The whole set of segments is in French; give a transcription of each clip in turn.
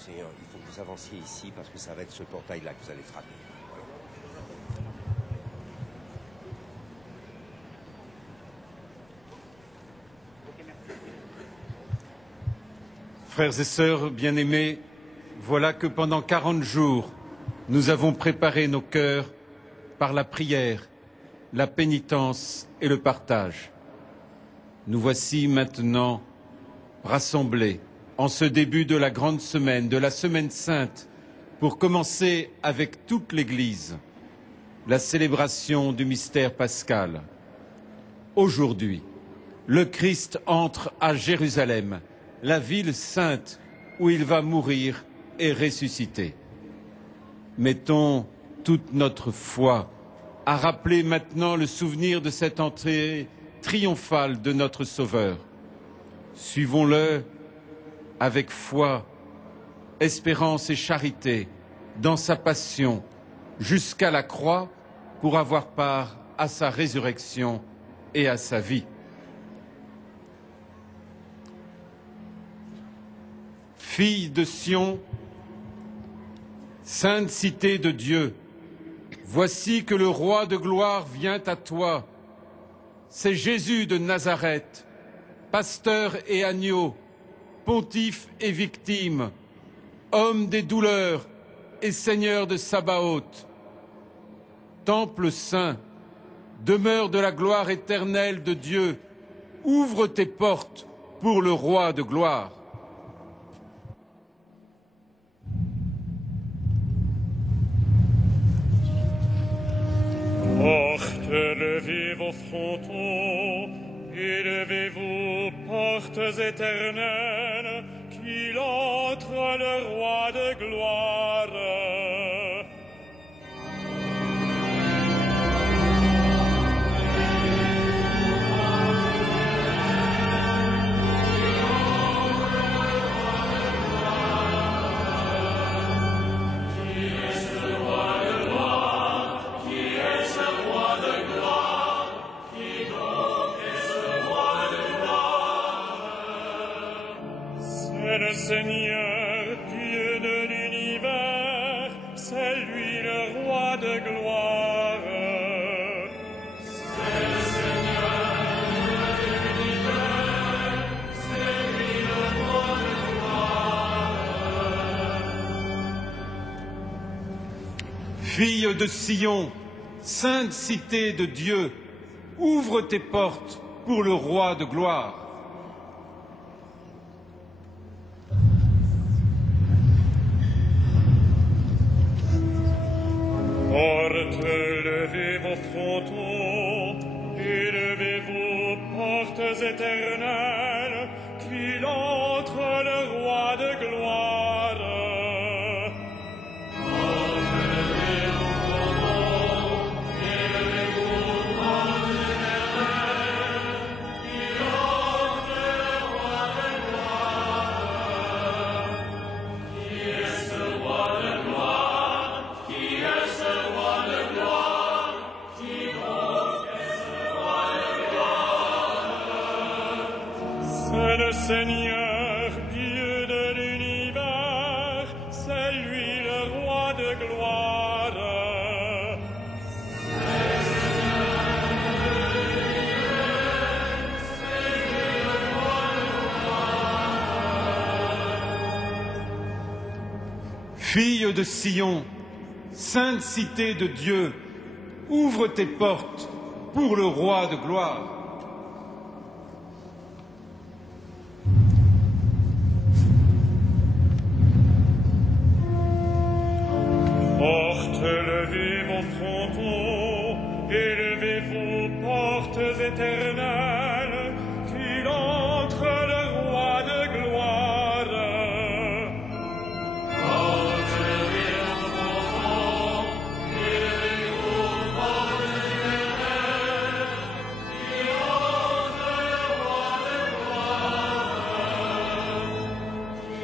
Monseigneur, il faut que vous avanciez ici parce que ça va être ce portail-là que vous allez frapper. Frères et sœurs bien-aimés, voilà que pendant 40 jours, nous avons préparé nos cœurs par la prière, la pénitence et le partage. Nous voici maintenant rassemblés en ce début de la grande semaine, de la semaine sainte, pour commencer avec toute l'Église la célébration du mystère pascal. Aujourd'hui, le Christ entre à Jérusalem, la ville sainte où il va mourir et ressusciter. Mettons toute notre foi à rappeler maintenant le souvenir de cette entrée triomphale de notre Sauveur. Suivons-le avec foi, espérance et charité dans sa passion jusqu'à la croix pour avoir part à sa résurrection et à sa vie. Fille de Sion, sainte cité de Dieu, voici que le roi de gloire vient à toi. C'est Jésus de Nazareth, pasteur et agneau, pontife et victime, homme des douleurs et seigneur de Sabaoth. Temple saint, demeure de la gloire éternelle de Dieu, ouvre tes portes pour le roi de gloire. Portes, levez vos frontons, élevez-vous, portes éternelles, qu'il entre le roi de gloire. Le Seigneur, Dieu de l'univers, c'est lui le roi de gloire. C'est le Seigneur, Dieu de l'univers, c'est lui le roi de gloire. Fille de Sion, sainte cité de Dieu, ouvre tes portes pour le roi de gloire. Portes, levez vos frontons, élevez-vous, portes éternelles, qu'il entre le roi de gloire. Portes, levez vos frontons, élevez-vous, portes éternelles, qu'il entre le roi de gloire. Qui est ce roi de gloire? Qui est ce roi de gloire? Qui donc est ce roi de gloire? C'est le Seigneur, Dieu de l'univers, c'est lui le roi de gloire. C'est le Seigneur, Dieu de l'univers, c'est lui le roi de gloire. Fille de Sion, sainte cité de Dieu, ouvre tes portes pour le roi de gloire. Portes, levez vos frontons, élevez-vous, portes éternelles, qu'il entre le roi de gloire. Portes, levez vos frontons, élevez-vous, portes éternelles, qu'il entre le roi de gloire.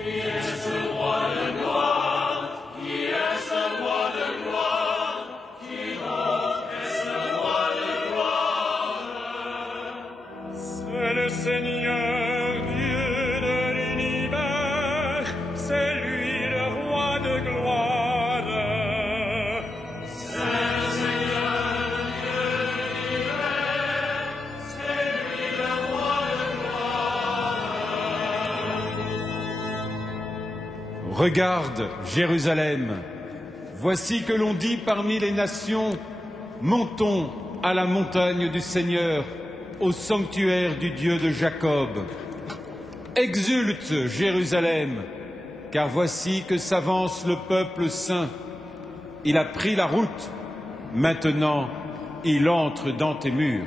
Qui est ce roi de gloire? Qui est ce roi de gloire? Qui donc est ce roi de gloire? Regarde, Jérusalem, voici que l'on dit parmi les nations, montons à la montagne du Seigneur, au sanctuaire du Dieu de Jacob. Exulte, Jérusalem, car voici que s'avance le peuple saint. Il a pris la route, maintenant il entre dans tes murs.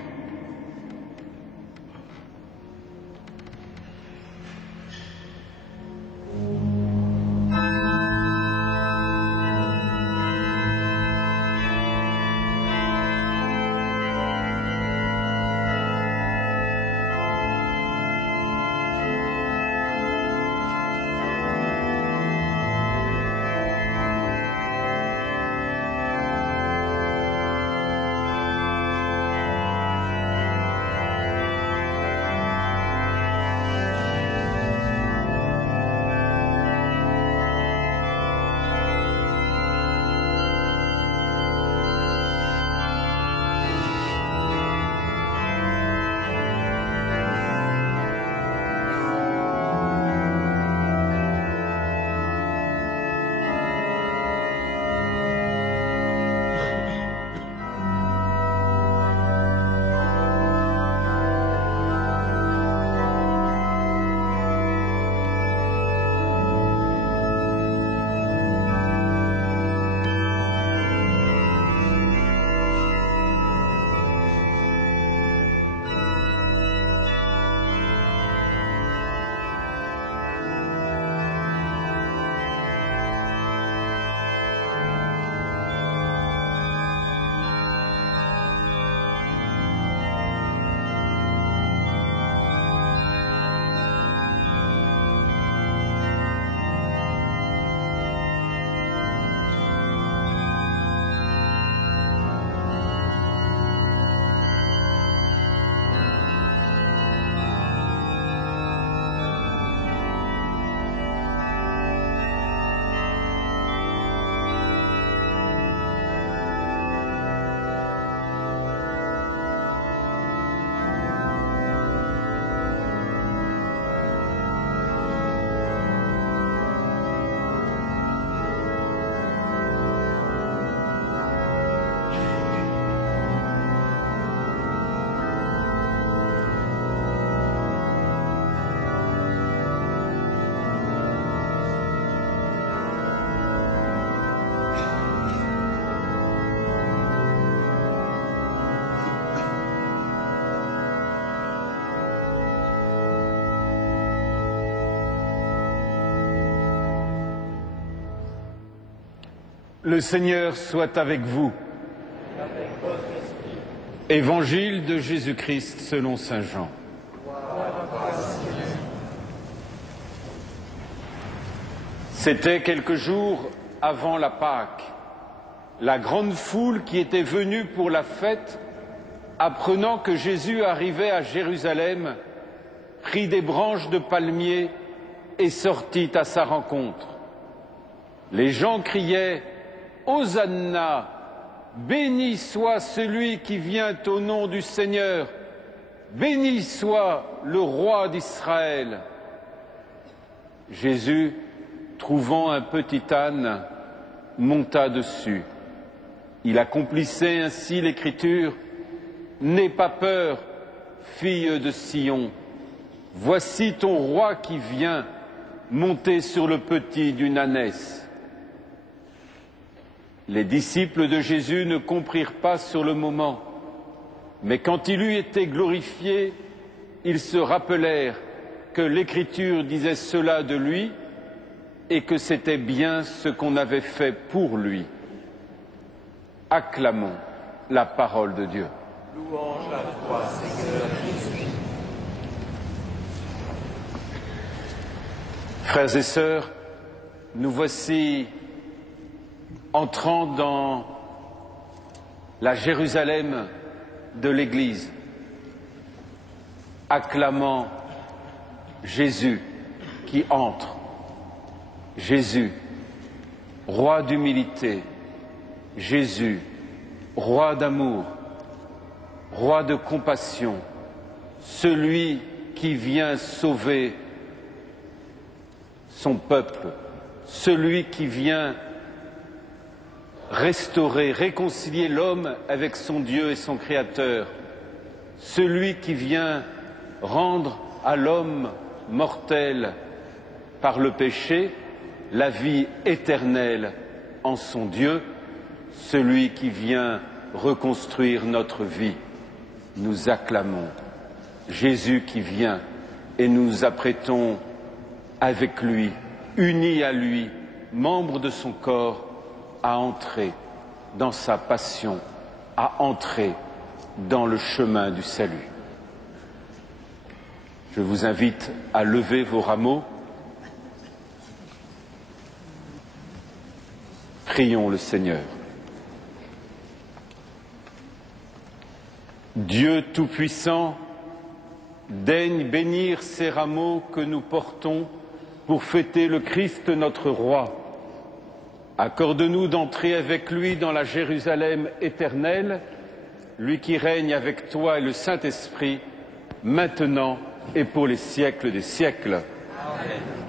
Le Seigneur soit avec vous. Évangile de Jésus-Christ selon saint Jean. C'était quelques jours avant la Pâque. La grande foule qui était venue pour la fête, apprenant que Jésus arrivait à Jérusalem, prit des branches de palmier et sortit à sa rencontre. Les gens criaient « Hosanna ! Béni soit celui qui vient au nom du Seigneur, béni soit le roi d'Israël. » Jésus, trouvant un petit âne, monta dessus. Il accomplissait ainsi l'écriture « N'aie pas peur, fille de Sion, voici ton roi qui vient, monté sur le petit d'une ânesse. » Les disciples de Jésus ne comprirent pas sur le moment, mais quand il eut été glorifié, ils se rappelèrent que l'Écriture disait cela de lui et que c'était bien ce qu'on avait fait pour lui. Acclamons la parole de Dieu. Louange à toi, Seigneur Jésus. Frères et sœurs, nous voici entrant dans la Jérusalem de l'Église, acclamant Jésus qui entre, Jésus, roi d'humilité, Jésus, roi d'amour, roi de compassion, celui qui vient sauver son peuple, celui qui vient restaurer, réconcilier l'homme avec son Dieu et son Créateur, celui qui vient rendre à l'homme mortel par le péché la vie éternelle en son Dieu, celui qui vient reconstruire notre vie. Nous acclamons Jésus qui vient et nous nous apprêtons avec lui, unis à lui, membres de son corps, à entrer dans sa passion, à entrer dans le chemin du salut. Je vous invite à lever vos rameaux. Prions le Seigneur. Dieu Tout-Puissant, daigne bénir ces rameaux que nous portons pour fêter le Christ notre Roi. Accorde-nous d'entrer avec lui dans la Jérusalem éternelle, lui qui règne avec toi et le Saint-Esprit, maintenant et pour les siècles des siècles. Amen.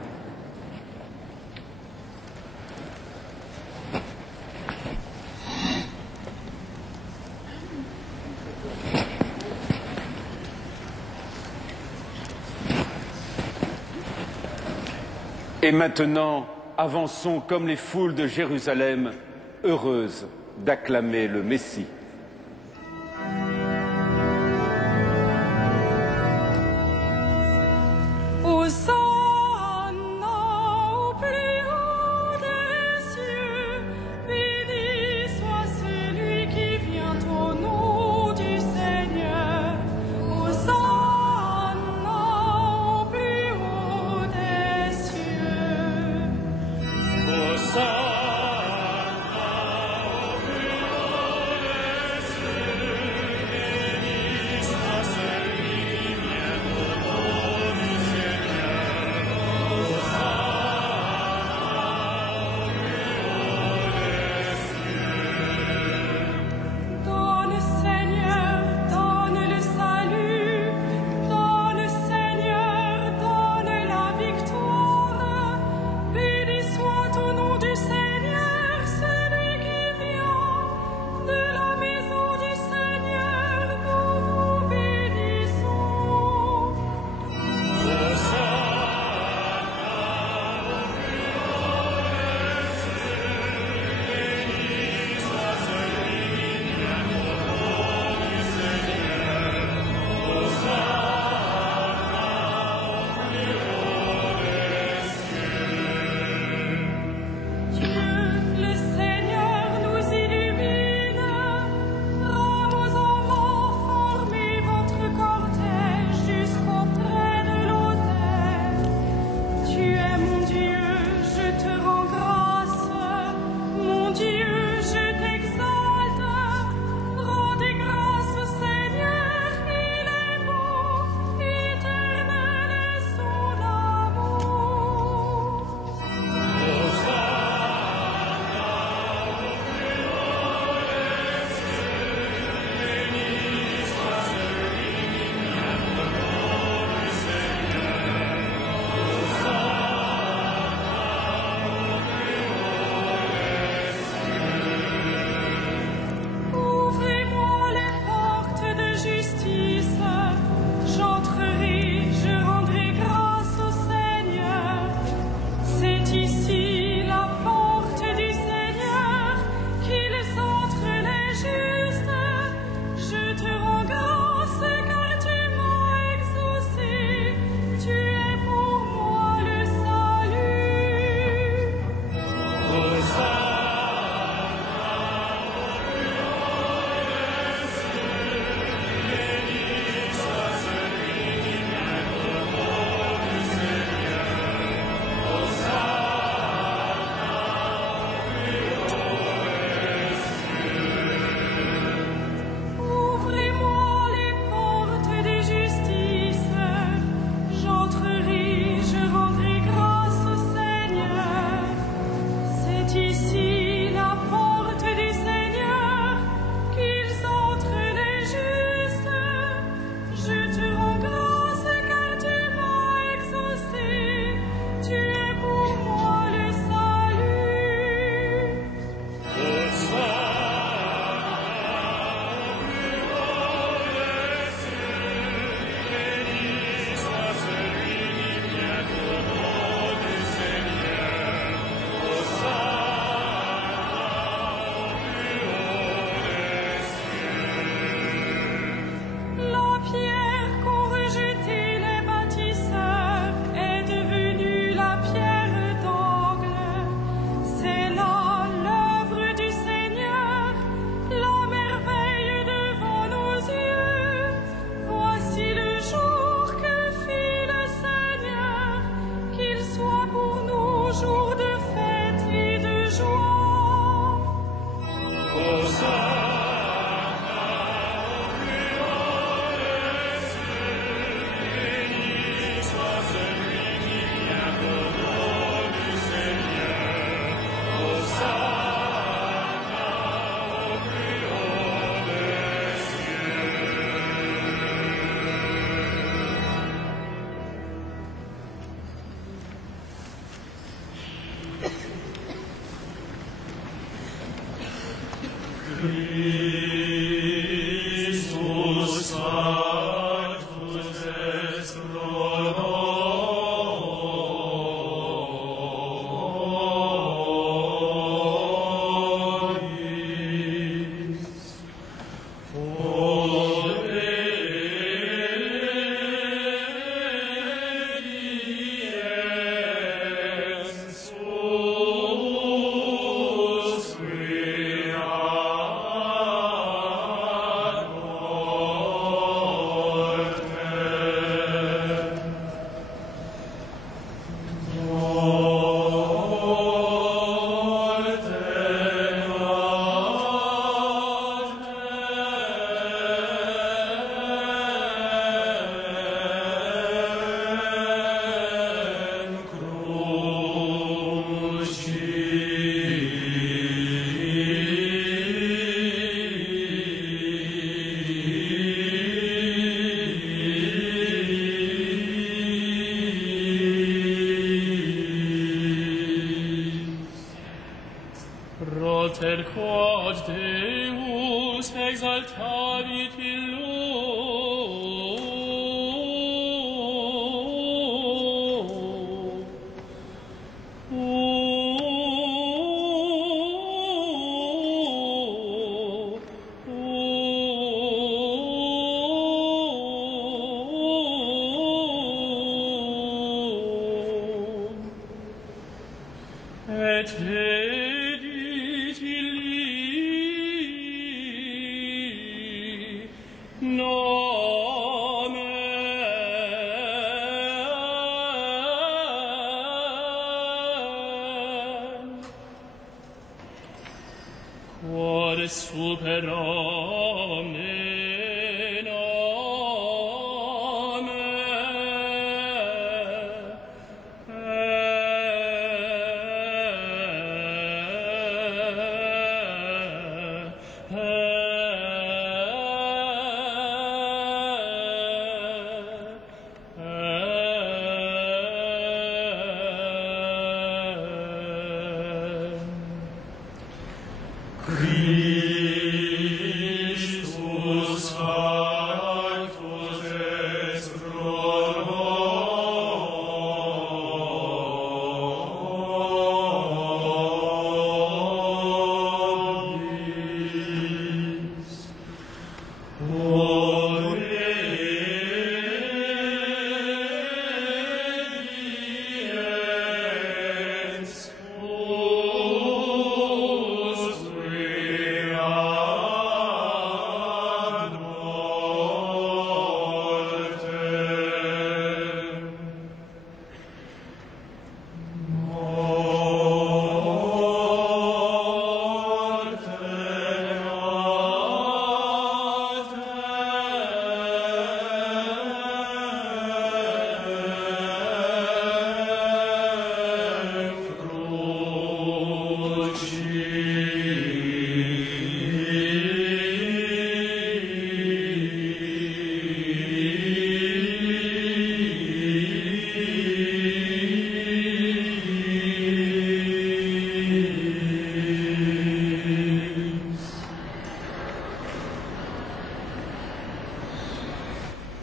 Et maintenant, avançons comme les foules de Jérusalem, heureuses d'acclamer le Messie. Pater quod Deus exaltavit illo, et edit illi nomen quod super omne Christus factus est nobis, audiens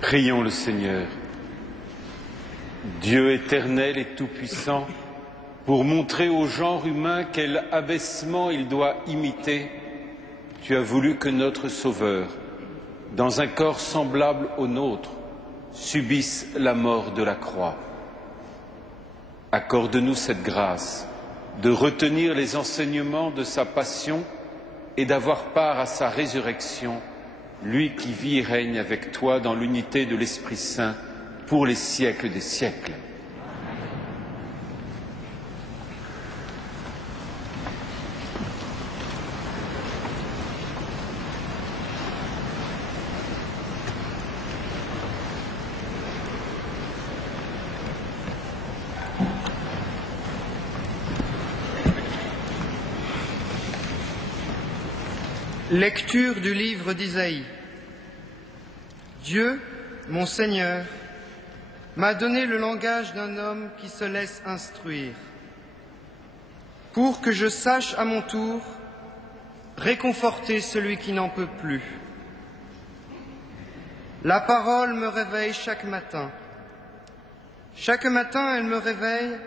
Prions le Seigneur. Dieu éternel et tout-puissant, pour montrer au genre humain quel abaissement il doit imiter, tu as voulu que notre Sauveur, dans un corps semblable au nôtre, subisse la mort de la croix. Accorde-nous cette grâce de retenir les enseignements de sa passion et d'avoir part à sa résurrection, lui qui vit et règne avec toi dans l'unité de l'Esprit Saint pour les siècles des siècles. Lecture du livre d'Isaïe. Dieu, mon Seigneur, m'a donné le langage d'un homme qui se laisse instruire, pour que je sache à mon tour réconforter celui qui n'en peut plus. La parole me réveille chaque matin. Chaque matin, elle me réveille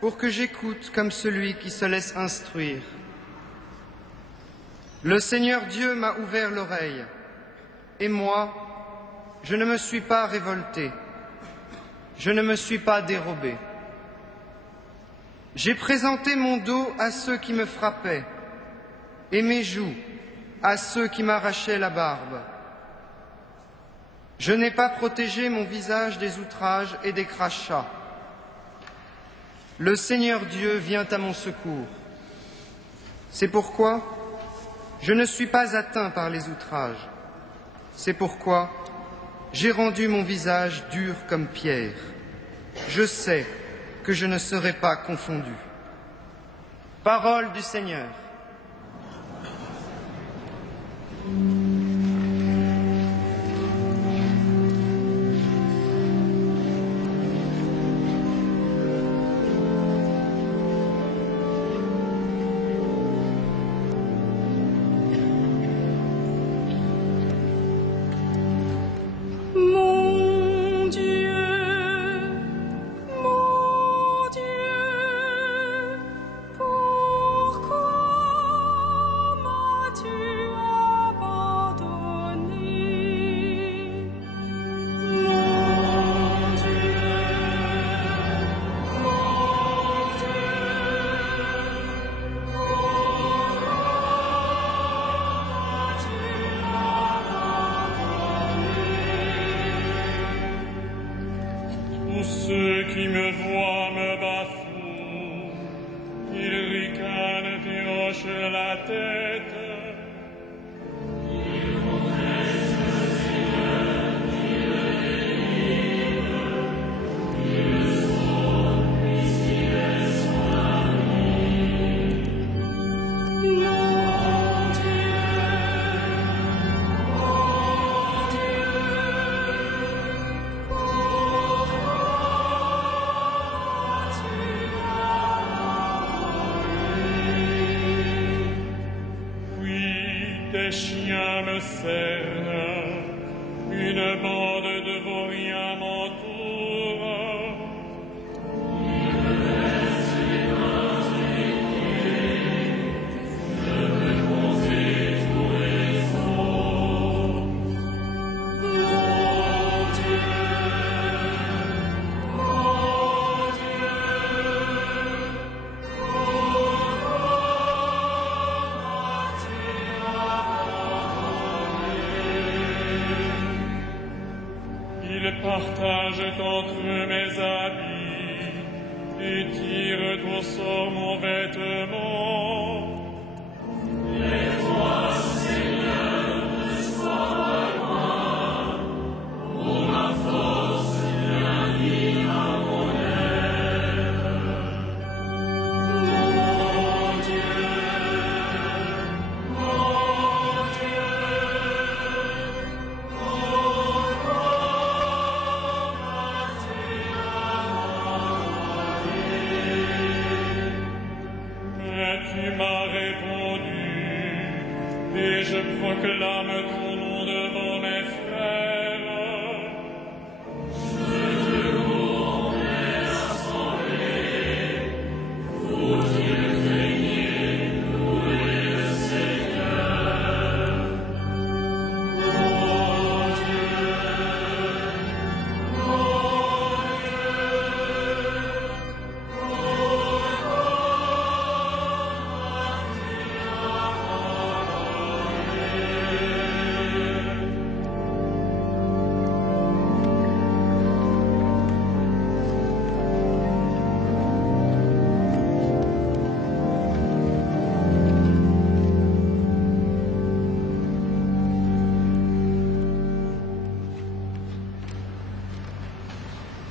pour que j'écoute comme celui qui se laisse instruire. Le Seigneur Dieu m'a ouvert l'oreille, et moi, je ne me suis pas révolté, je ne me suis pas dérobé. J'ai présenté mon dos à ceux qui me frappaient, et mes joues à ceux qui m'arrachaient la barbe. Je n'ai pas protégé mon visage des outrages et des crachats. Le Seigneur Dieu vient à mon secours. C'est pourquoi je ne suis pas atteint par les outrages. C'est pourquoi j'ai rendu mon visage dur comme pierre. Je sais que je ne serai pas confondu. Parole du Seigneur. ceux qui me voient me bafouent, ils ricanent et hochent la tête. Des chiens me cernent, une bande de vauriens m'entoure. Je veux bronzer tous les eaux. Mon Dieu, mon Dieu, ils partagent entre eux mes habits et tirent au sort mon vêtement. Et toi, Seigneur, ne sois pas loin, ô ma force, viens vite à mon aide. Mon Dieu, mon Dieu, tu m'as répondu, et je proclame ton nom devant mes frères. Je te loue mes assemblées, vous qui le craignez, louez le Seigneur. Mon Dieu, mon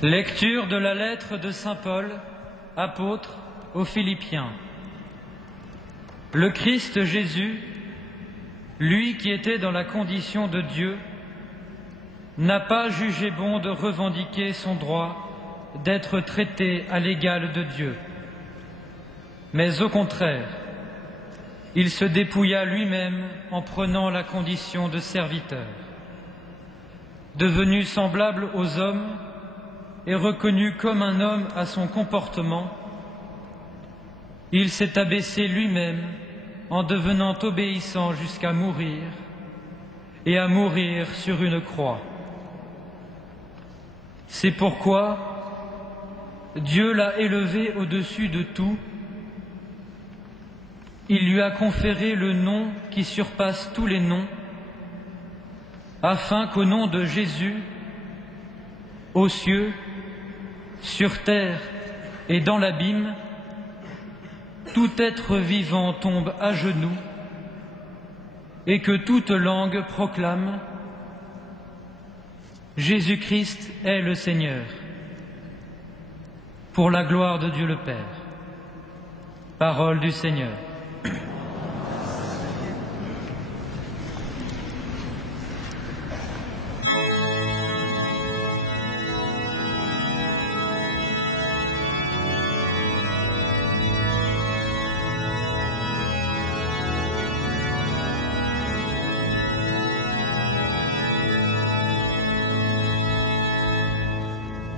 Lecture de la lettre de saint Paul, apôtre aux Philippiens. Le Christ Jésus, lui qui était dans la condition de Dieu, n'a pas jugé bon de revendiquer son droit d'être traité à l'égal de Dieu. Mais au contraire, il se dépouilla lui-même en prenant la condition de serviteur. Devenu semblable aux hommes, et reconnu comme un homme à son comportement, il s'est abaissé lui-même en devenant obéissant jusqu'à mourir, et à mourir sur une croix. C'est pourquoi Dieu l'a élevé au-dessus de tout. Il lui a conféré le nom qui surpasse tous les noms, afin qu'au nom de Jésus, aux cieux, sur terre et dans l'abîme, tout être vivant tombe à genoux et que toute langue proclame « Jésus-Christ est le Seigneur » pour la gloire de Dieu le Père. Parole du Seigneur.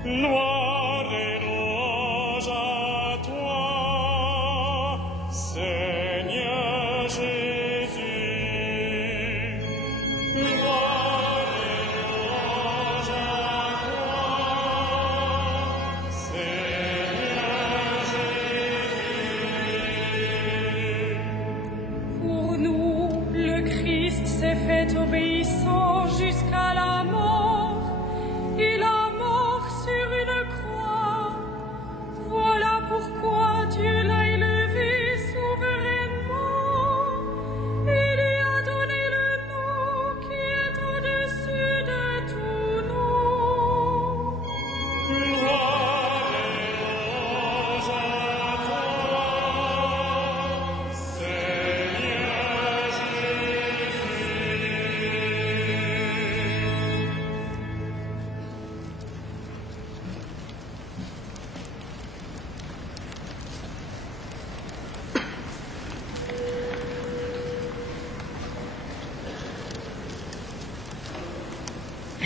Gloire et louange à toi, Seigneur.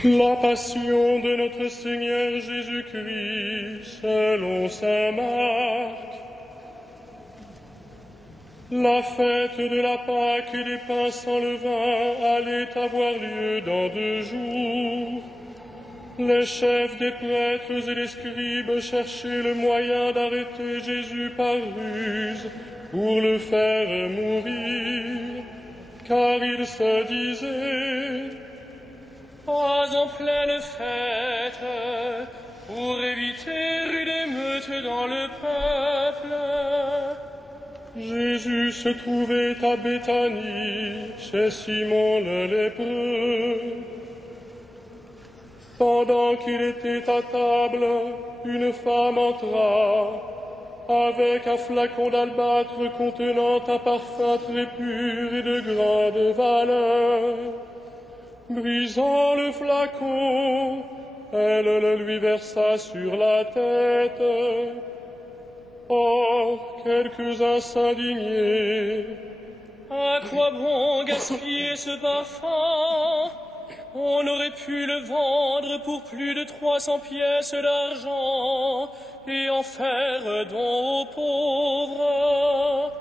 La passion de notre Seigneur Jésus-Christ selon saint Marc. La fête de la Pâque et des pains sans levain allait avoir lieu dans 2 jours. Les chefs des prêtres et des scribes cherchaient le moyen d'arrêter Jésus par ruse pour le faire mourir, car ils se disaient: pas en pleine fête, pour éviter une émeute dans le peuple. Jésus se trouvait à Béthanie, chez Simon le lépreux. Pendant qu'il était à table, une femme entra, avec un flacon d'albâtre contenant un parfum très pur et de grande valeur. Brisant le flacon, elle le lui versa sur la tête. Or, quelques-uns s'indignaient. À quoi bon gaspiller ce parfum? On aurait pu le vendre pour plus de 300 pièces d'argent et en faire don aux pauvres.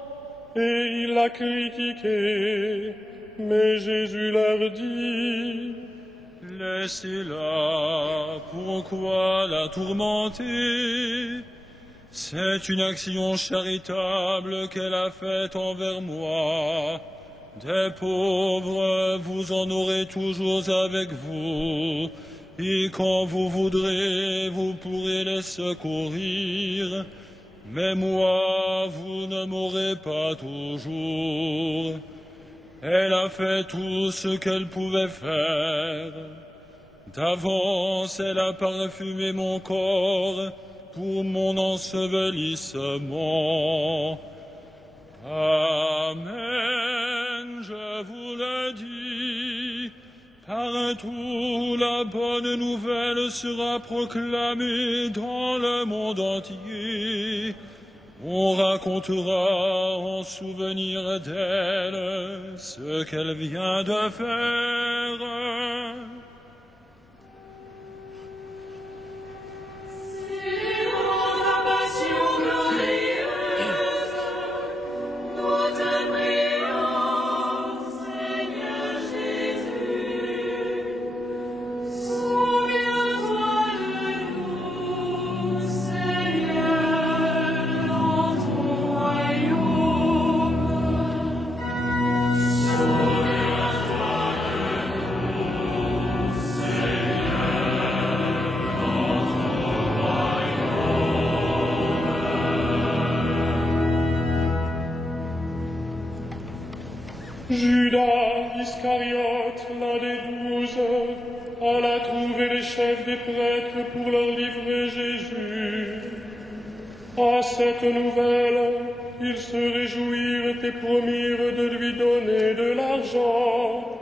Et ils la critiquaient, mais Jésus leur dit: laissez-la, pourquoi la tourmenter? C'est une action charitable qu'elle a faite envers moi. Des pauvres, vous en aurez toujours avec vous, et quand vous voudrez, vous pourrez les secourir. Mais moi, vous ne m'aurez pas toujours. Elle a fait tout ce qu'elle pouvait faire. D'avance, elle a parfumé mon corps pour mon ensevelissement. Amen, je vous le dis, partout la bonne nouvelle sera proclamée dans le monde entier. On racontera en souvenir d'elle ce qu'elle vient de faire. Judas Iscariote, l'un des 12, alla trouver les chefs des prêtres pour leur livrer Jésus. À cette nouvelle, ils se réjouirent et promirent de lui donner de l'argent.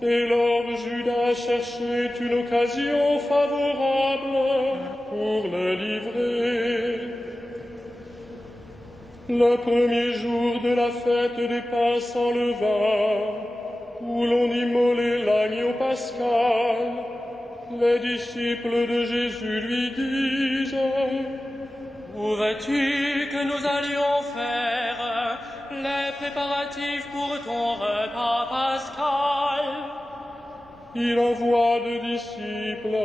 Dès lors, Judas cherchait une occasion favorable pour le livrer. Le premier jour de la fête des pains sans levain, où l'on immolait l'agneau pascal, les disciples de Jésus lui disent: où veux-tu que nous allions faire les préparatifs pour ton repas pascal? Il envoie 2 disciples.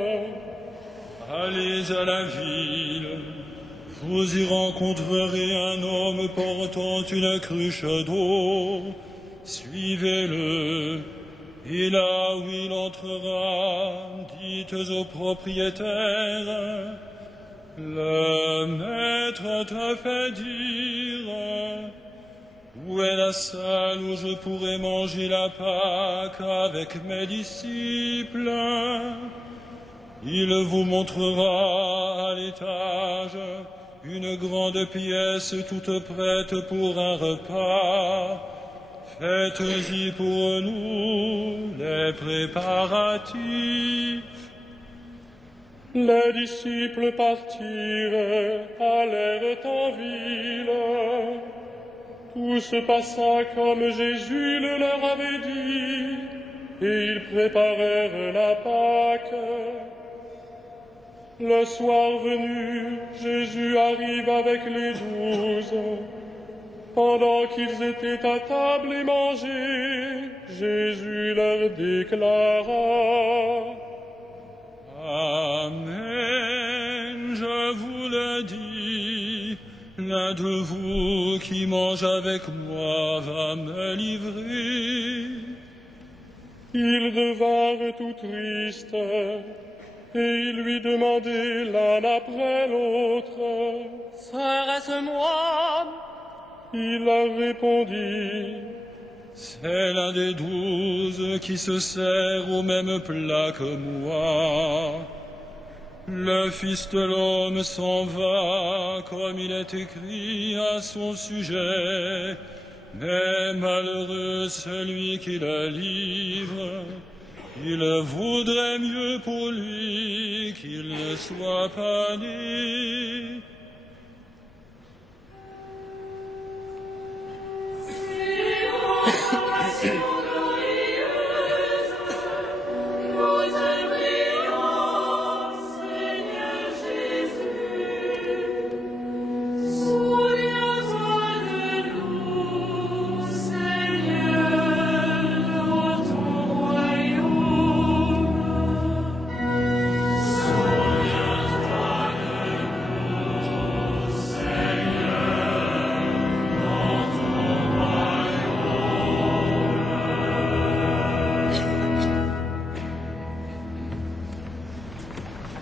Allez à la ville. Vous y rencontrerez un homme portant une cruche d'eau. Suivez-le, et là où il entrera, dites au propriétaire: le maître te fait dire: où est la salle où je pourrais manger la Pâque avec mes disciples? Il vous montrera à l'étage une grande pièce toute prête pour un repas. Faites-y pour nous les préparatifs. Les disciples partirent, allèrent en ville. Tout se passa comme Jésus le leur avait dit, et ils préparèrent la Pâque. Le soir venu, Jésus arrive avec les 12. Pendant qu'ils étaient à table et mangeaient, Jésus leur déclara: Amen, je vous le dis, l'un de vous qui mange avec moi va me livrer. Ils devinrent tout tristes, et ils lui demandaient l'un après l'autre: Serait-ce moi? Il leur répondit: C'est l'un des 12 qui se sert au même plat que moi. Le Fils de l'homme s'en va, comme il est écrit à son sujet, mais malheureux celui qui le livre. Il vaudrait mieux pour lui qu'il ne soit pas né.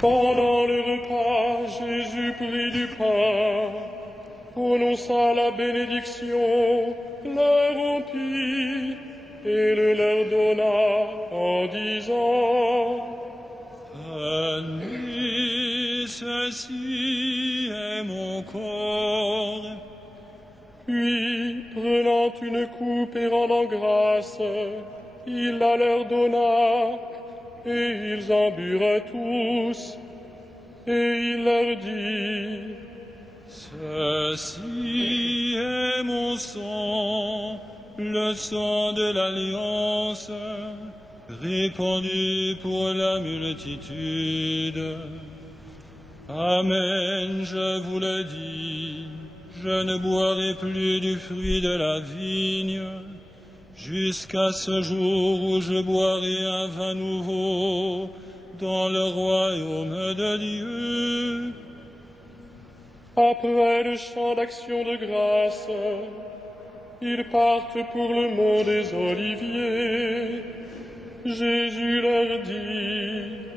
Pendant le repas, Jésus prit du pain, prononça la bénédiction, le rompit et le leur donna en disant: Prenez, ceci est mon corps. Puis, prenant une coupe et rendant grâce, il la leur donna, et ils en burent tous. Et il leur dit: Ceci est mon sang, le sang de l'alliance, répandu pour la multitude. Amen, je vous le dis, je ne boirai plus du fruit de la vigne, jusqu'à ce jour où je boirai un vin nouveau dans le royaume de Dieu. Après le chant d'action de grâce, ils partent pour le mont des Oliviers. Jésus leur dit: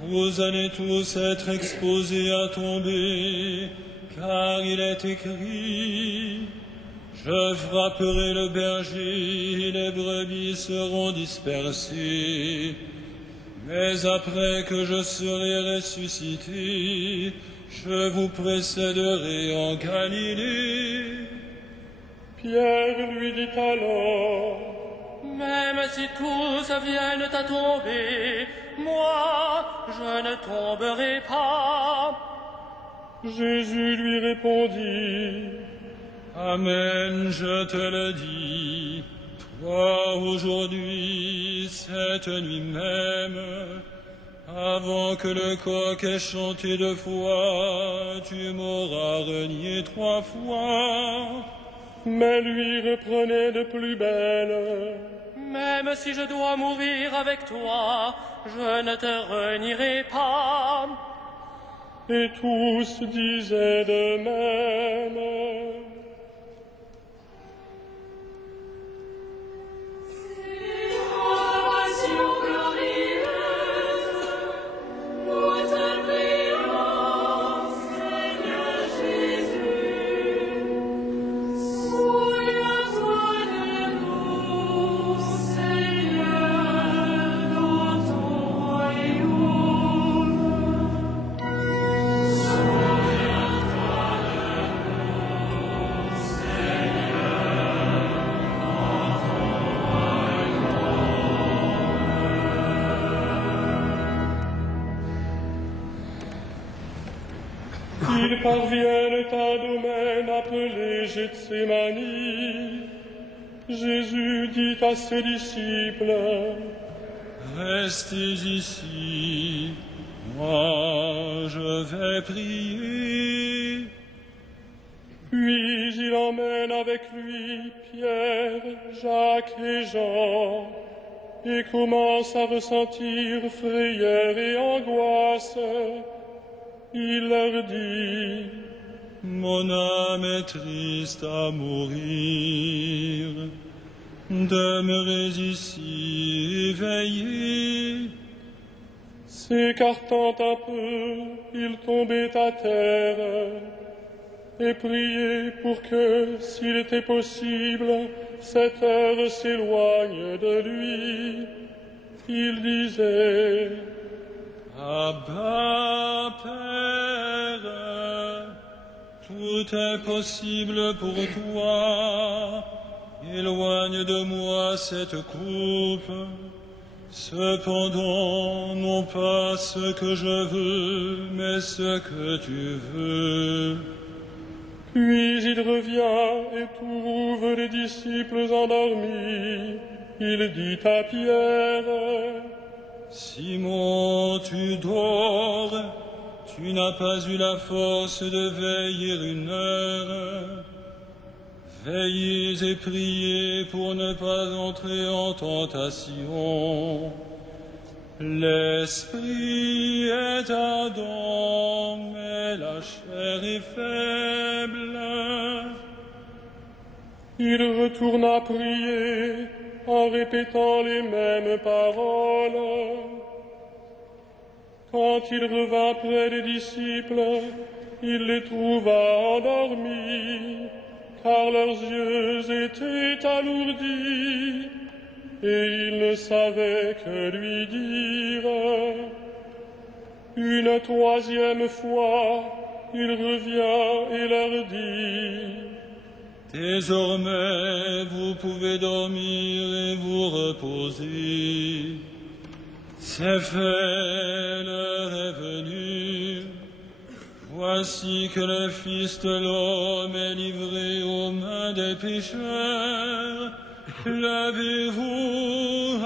Vous allez tous être exposés à tomber, car il est écrit: Je frapperai le berger et les brebis seront dispersées. Mais après que je serai ressuscité, je vous précéderai en Galilée. Pierre lui dit alors: Même si tous viennent à tomber, moi, je ne tomberai pas. Jésus lui répondit: Amen, je te le dis. Toi, aujourd'hui, cette nuit même, avant que le coq ait chanté 2 fois, tu m'auras renié 3 fois. Mais lui reprenait de plus belle: Même si je dois mourir avec toi, je ne te renierai pas. Et tous disaient de même. Ils parviennent à un domaine appelé Gethsémani. Jésus dit à ses disciples: Restez ici, moi je vais prier. Puis il emmène avec lui Pierre, Jacques et Jean, et commence à ressentir frayeur et angoisse. Il leur dit: Mon âme est triste à mourir. Demeurez ici, veillez. S'écartant un peu, il tombait à terre et priait pour que, s'il était possible, cette heure s'éloigne de lui. Il disait: Abba, Père, tout est possible pour toi. Éloigne de moi cette coupe. Cependant, non pas ce que je veux, mais ce que tu veux. Puis il revient et trouve les disciples endormis. Il dit à Pierre: Simon, tu dors, tu n'as pas eu la force de veiller une heure. Veillez et priez pour ne pas entrer en tentation. L'esprit est ardent, mais la chair est faible. Il retourna prier en répétant les mêmes paroles. Quand il revint près des disciples, il les trouva endormis, car leurs yeux étaient alourdis, et ils ne savaient que lui dire. Une troisième fois, il revient et leur dit: Désormais, vous pouvez dormir et vous reposer. C'est fait, l'heure est venue. Voici que le Fils de l'homme est livré aux mains des pécheurs. Levez-vous,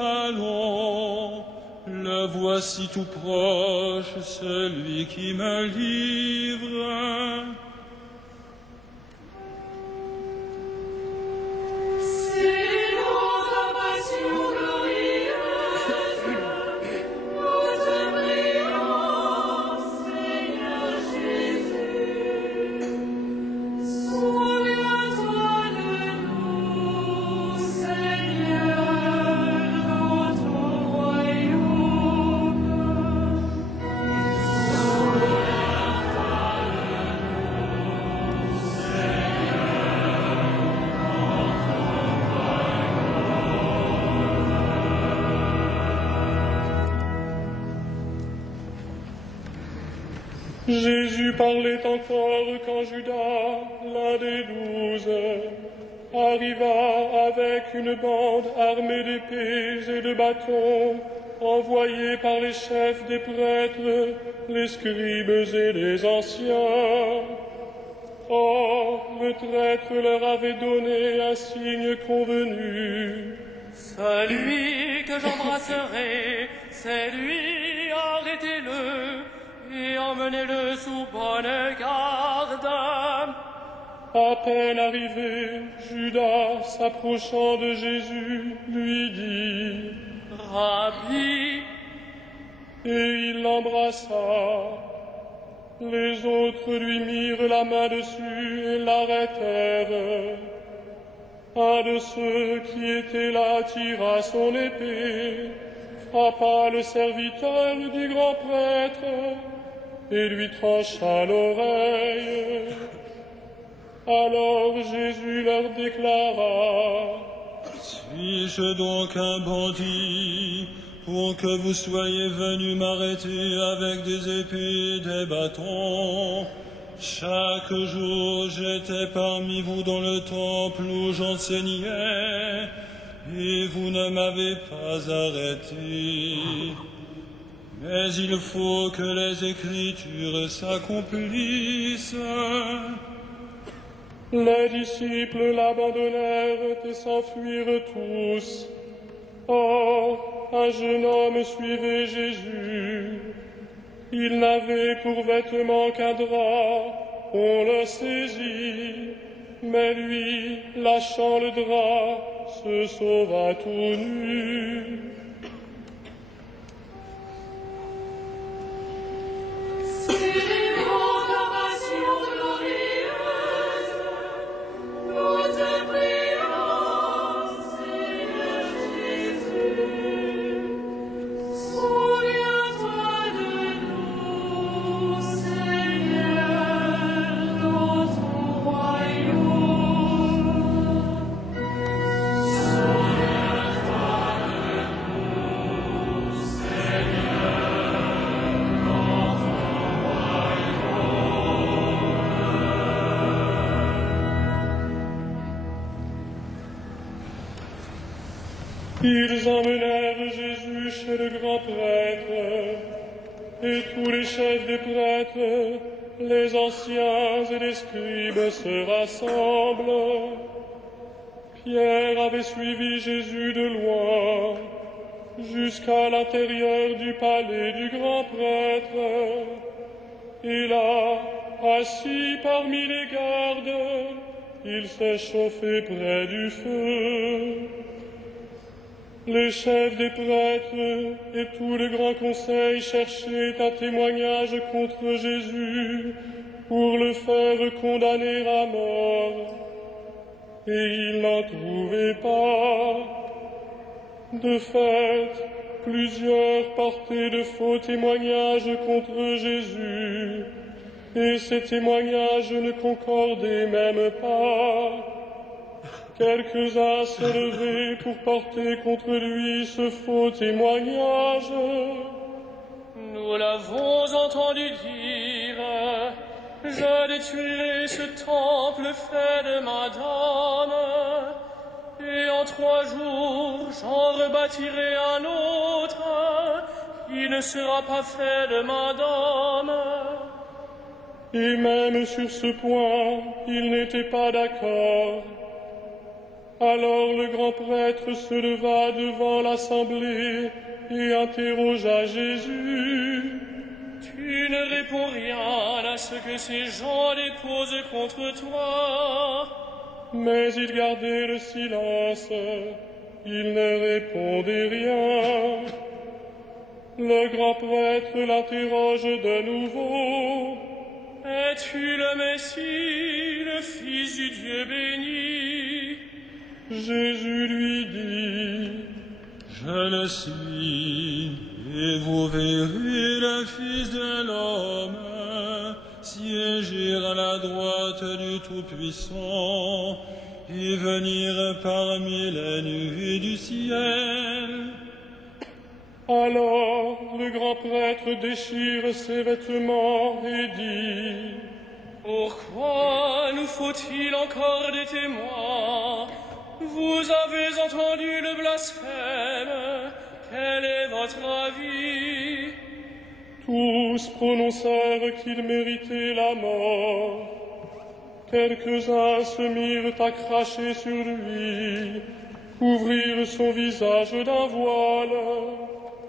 allons. Le voici tout proche, celui qui me livre. Jésus parlait encore quand Judas, l'un des 12, arriva avec une bande armée d'épées et de bâtons, envoyée par les chefs des prêtres, les scribes et les anciens. Or, le traître leur avait donné un signe convenu. Celui que j'embrasserai, c'est lui, arrêtez-le, et emmenez-le sous bonne garde. À peine arrivé, Judas, s'approchant de Jésus, lui dit: Rabbi, et il l'embrassa. Les autres lui mirent la main dessus et l'arrêtèrent. Un de ceux qui étaient là tira son épée, frappa le serviteur du grand prêtre et lui trancha l'oreille. Alors Jésus leur déclara: Suis-je donc un bandit pour que vous soyez venus m'arrêter avec des épées et des bâtons? Chaque jour j'étais parmi vous dans le temple où j'enseignais, et vous ne m'avez pas arrêté. Mais il faut que les Écritures s'accomplissent. Les disciples l'abandonnèrent et s'enfuirent tous. Or, un jeune homme suivait Jésus. Il n'avait pour vêtement qu'un drap, on le saisit, mais lui, lâchant le drap, se sauva tout nu. Ils emmenèrent Jésus chez le grand prêtre, et tous les chefs des prêtres, les anciens et les scribes se rassemblent. Pierre avait suivi Jésus de loin, jusqu'à l'intérieur du palais du grand prêtre, et là, assis parmi les gardes, il s'est chauffé près du feu. Les chefs des prêtres et tout le grand conseil cherchaient un témoignage contre Jésus pour le faire condamner à mort. Et ils n'en trouvaient pas. De fait, plusieurs portaient de faux témoignages contre Jésus, et ces témoignages ne concordaient même pas. Quelques-uns se levaient pour porter contre lui ce faux témoignage. Nous l'avons entendu dire, je détruirai ce temple fait de ma dame, et en 3 jours j'en rebâtirai un autre, qui ne sera pas fait de ma dame. Et même sur ce point, ils n'étaient pas d'accord. Alors le grand prêtre se leva devant l'assemblée et interrogea Jésus. Tu ne réponds rien à ce que ces gens déposent contre toi. Mais il gardait le silence, il ne répondait rien. Le grand prêtre l'interroge de nouveau. Es-tu le Messie, le Fils du Dieu béni? Jésus lui dit, je le suis, et vous verrez le Fils de l'homme siéger à la droite du Tout-Puissant et venir parmi les nuées du ciel. Alors le grand prêtre déchire ses vêtements et dit, pourquoi nous faut-il encore des témoins? Vous avez entendu le blasphème, quel est votre avis? Tous prononcèrent qu'il méritait la mort. Quelques-uns se mirent à cracher sur lui, couvrirent son visage d'un voile,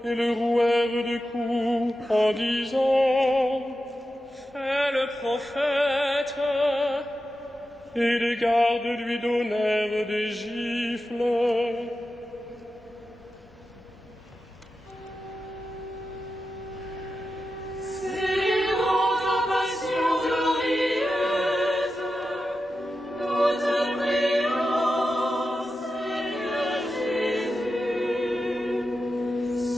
et le rouèrent de coups en disant, fais le prophète. Et les gardes lui donnèrent des gifles. Célébrons ta passion glorieuse, nous te prions, Seigneur Jésus.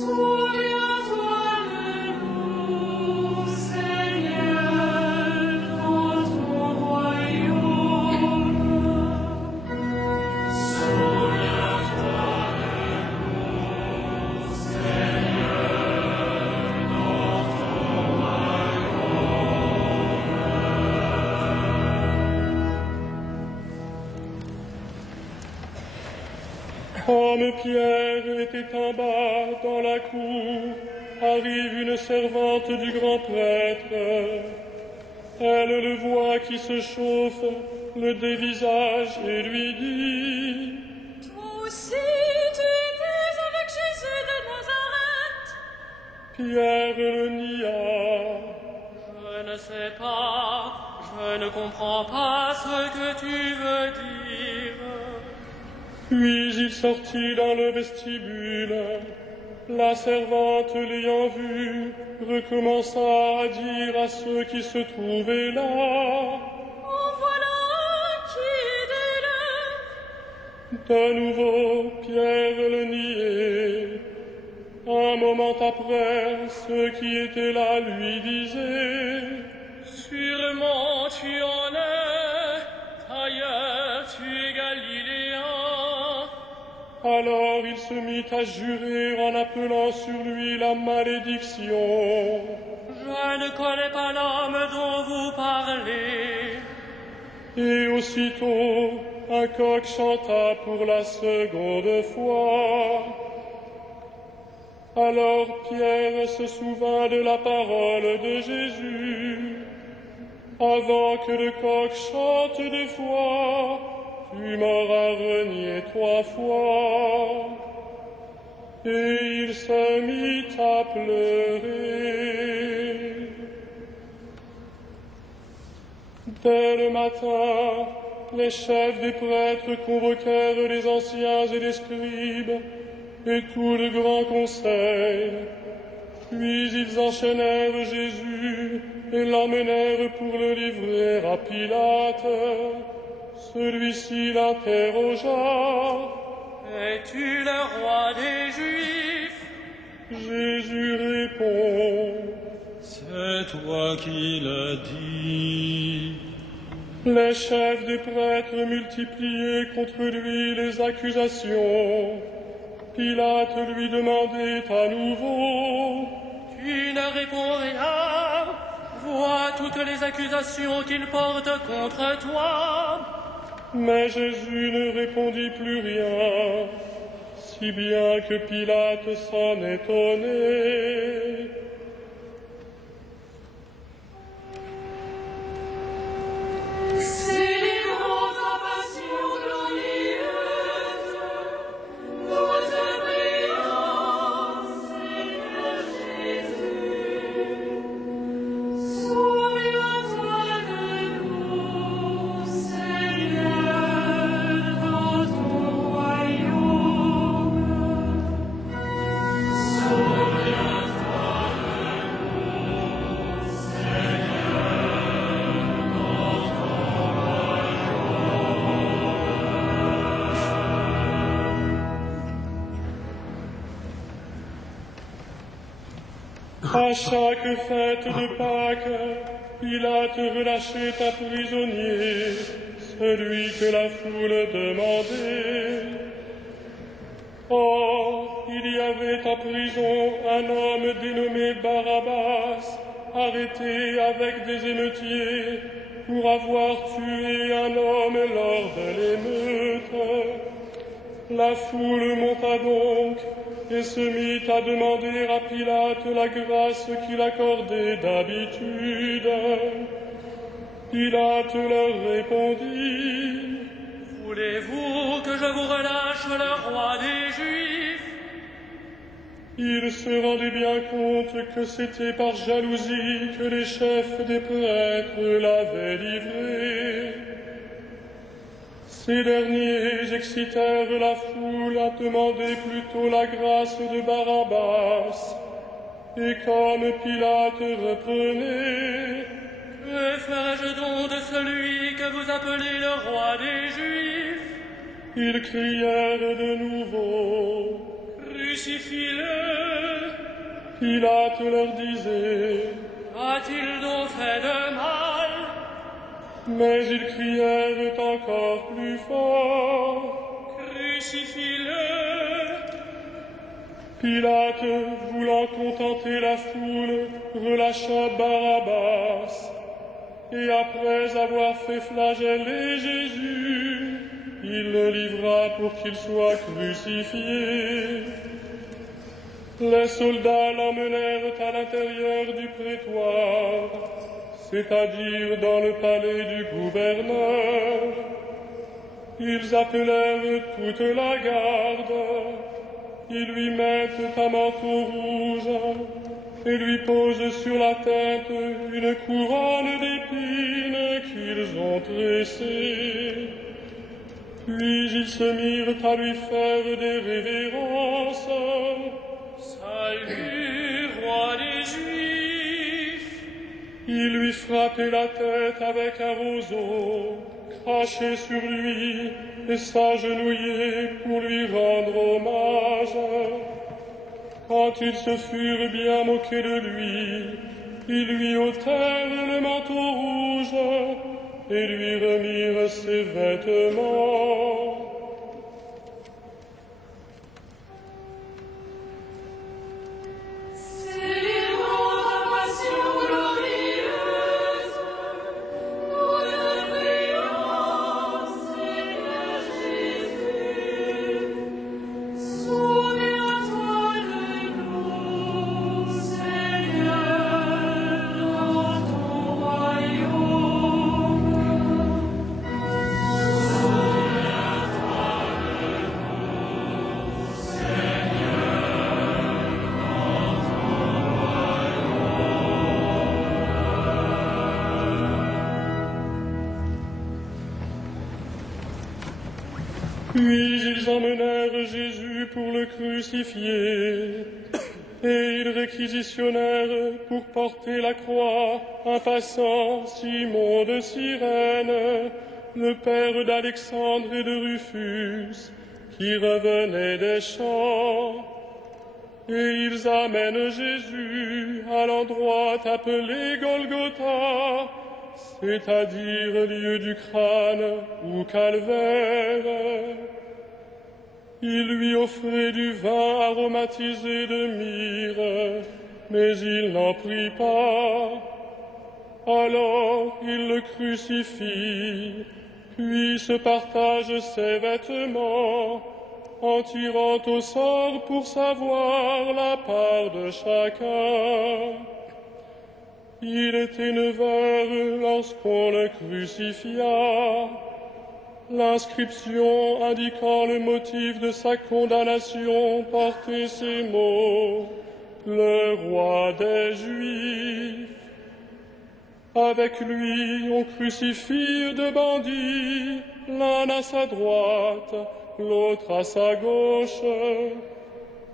Souviens-toi de nous, Seigneur, dans ton royaume. Comme Pierre était en bas dans la cour, arrive une servante du grand prêtre. Elle le voit qui se chauffe, le dévisage et lui dit, Toi aussi, tu étais avec Jésus de Pierre le nia. Je ne sais pas, je ne comprends pas ce que tu veux dire. Puis il sortit dans le vestibule. La servante, l'ayant vu, recommença à dire à ceux qui se trouvaient là. En voilà qui est De nouveau, Pierre le niait. Un moment après, ceux qui étaient là lui disaient: Sûrement tu en es, ailleurs tu es galiléen. Alors il se mit à jurer en appelant sur lui la malédiction. Je ne connais pas l'homme dont vous parlez. Et aussitôt, un coq chanta pour la seconde fois. Alors Pierre se souvint de la parole de Jésus. Avant que le coq chante 2 fois, tu m'auras renié 3 fois. Et il se mit à pleurer. Dès le matin, les chefs des prêtres convoquèrent les anciens et les scribes et tout le grand conseil. Puis ils enchaînèrent Jésus et l'emmenèrent pour le livrer à Pilate. Celui-ci l'interrogea: Es-tu le roi des Juifs? Jésus répond: C'est toi qui l'as dit. Les chefs des prêtres multipliaient contre lui les accusations. Pilate lui demandait à nouveau: Tu ne réponds rien. Vois toutes les accusations qu'il porte contre toi. Mais Jésus ne répondit plus rien, si bien que Pilate s'en étonnait. Célébrons ta passion glorieuse, nous te prions, Seigneur Jésus. Souviens-toi de nous, Seigneur, dans ton royaume. Souviens-toi de nous, Seigneur, dans ton À chaque fête de Pâques, Pilate relâchait un prisonnier, celui que la foule demandait. Or, il y avait en prison un homme dénommé Barabbas, arrêté avec des émeutiers pour avoir tué un homme lors de l'émeute. La foule monta donc et se mit à demander à Pilate la grâce qu'il accordait d'habitude. Pilate leur répondit: Voulez-vous que je vous relâche le roi des Juifs? Il se rendait bien compte que c'était par jalousie que les chefs des prêtres l'avaient livré. Ces derniers excitèrent la foule à demander plutôt la grâce de Barabbas. Et comme Pilate reprenait: Que ferai-je donc de celui que vous appelez le roi des Juifs? ils crièrent de nouveau: Crucifie-le! Pilate leur disait: A-t-il donc fait de mal? mais ils crièrent encore plus fort. Crucifie-le! Pilate, voulant contenter la foule, relâcha Barabbas. Et après avoir fait flageller Jésus, il le livra pour qu'il soit crucifié. Les soldats l'emmenèrent à l'intérieur du prétoire, c'est-à-dire dans le palais du gouverneur. Ils appelèrent toute la garde. Ils lui mettent un manteau rouge et lui posent sur la tête une couronne d'épines qu'ils ont tressée. Puis ils se mirent à lui faire des révérences. Salut, roi des Juifs! Ils lui frappaient la tête avec un roseau, crachaient sur lui et s'agenouillaient pour lui rendre hommage. Quand ils se furent bien moqués de lui, ils lui ôtèrent le manteau rouge et lui remirent ses vêtements. Célébrons ta passion glorieuse, nous le prions, Seigneur Jésus. Souviens-toi de nous, Seigneur, dans ton royaume. Puis ils emmenèrent Jésus pour le crucifier, et ils réquisitionnèrent pour porter la croix un passant, Simon de Cyrène, le père d'Alexandre et de Rufus, qui revenait des champs. Et ils amènent Jésus à l'endroit appelé Golgotha, c'est-à-dire lieu du crâne ou calvaire. Ils lui offraient du vin aromatisé de myrrhe, mais il n'en prit pas. Alors il le crucifie, puis se partage ses vêtements, en tirant au sort pour savoir la part de chacun. Il était 9 heures lorsqu'on le crucifia. L'inscription indiquant le motif de sa condamnation portait ces mots: le roi des Juifs. Avec lui, on crucifie 2 bandits, l'un à sa droite, l'autre à sa gauche.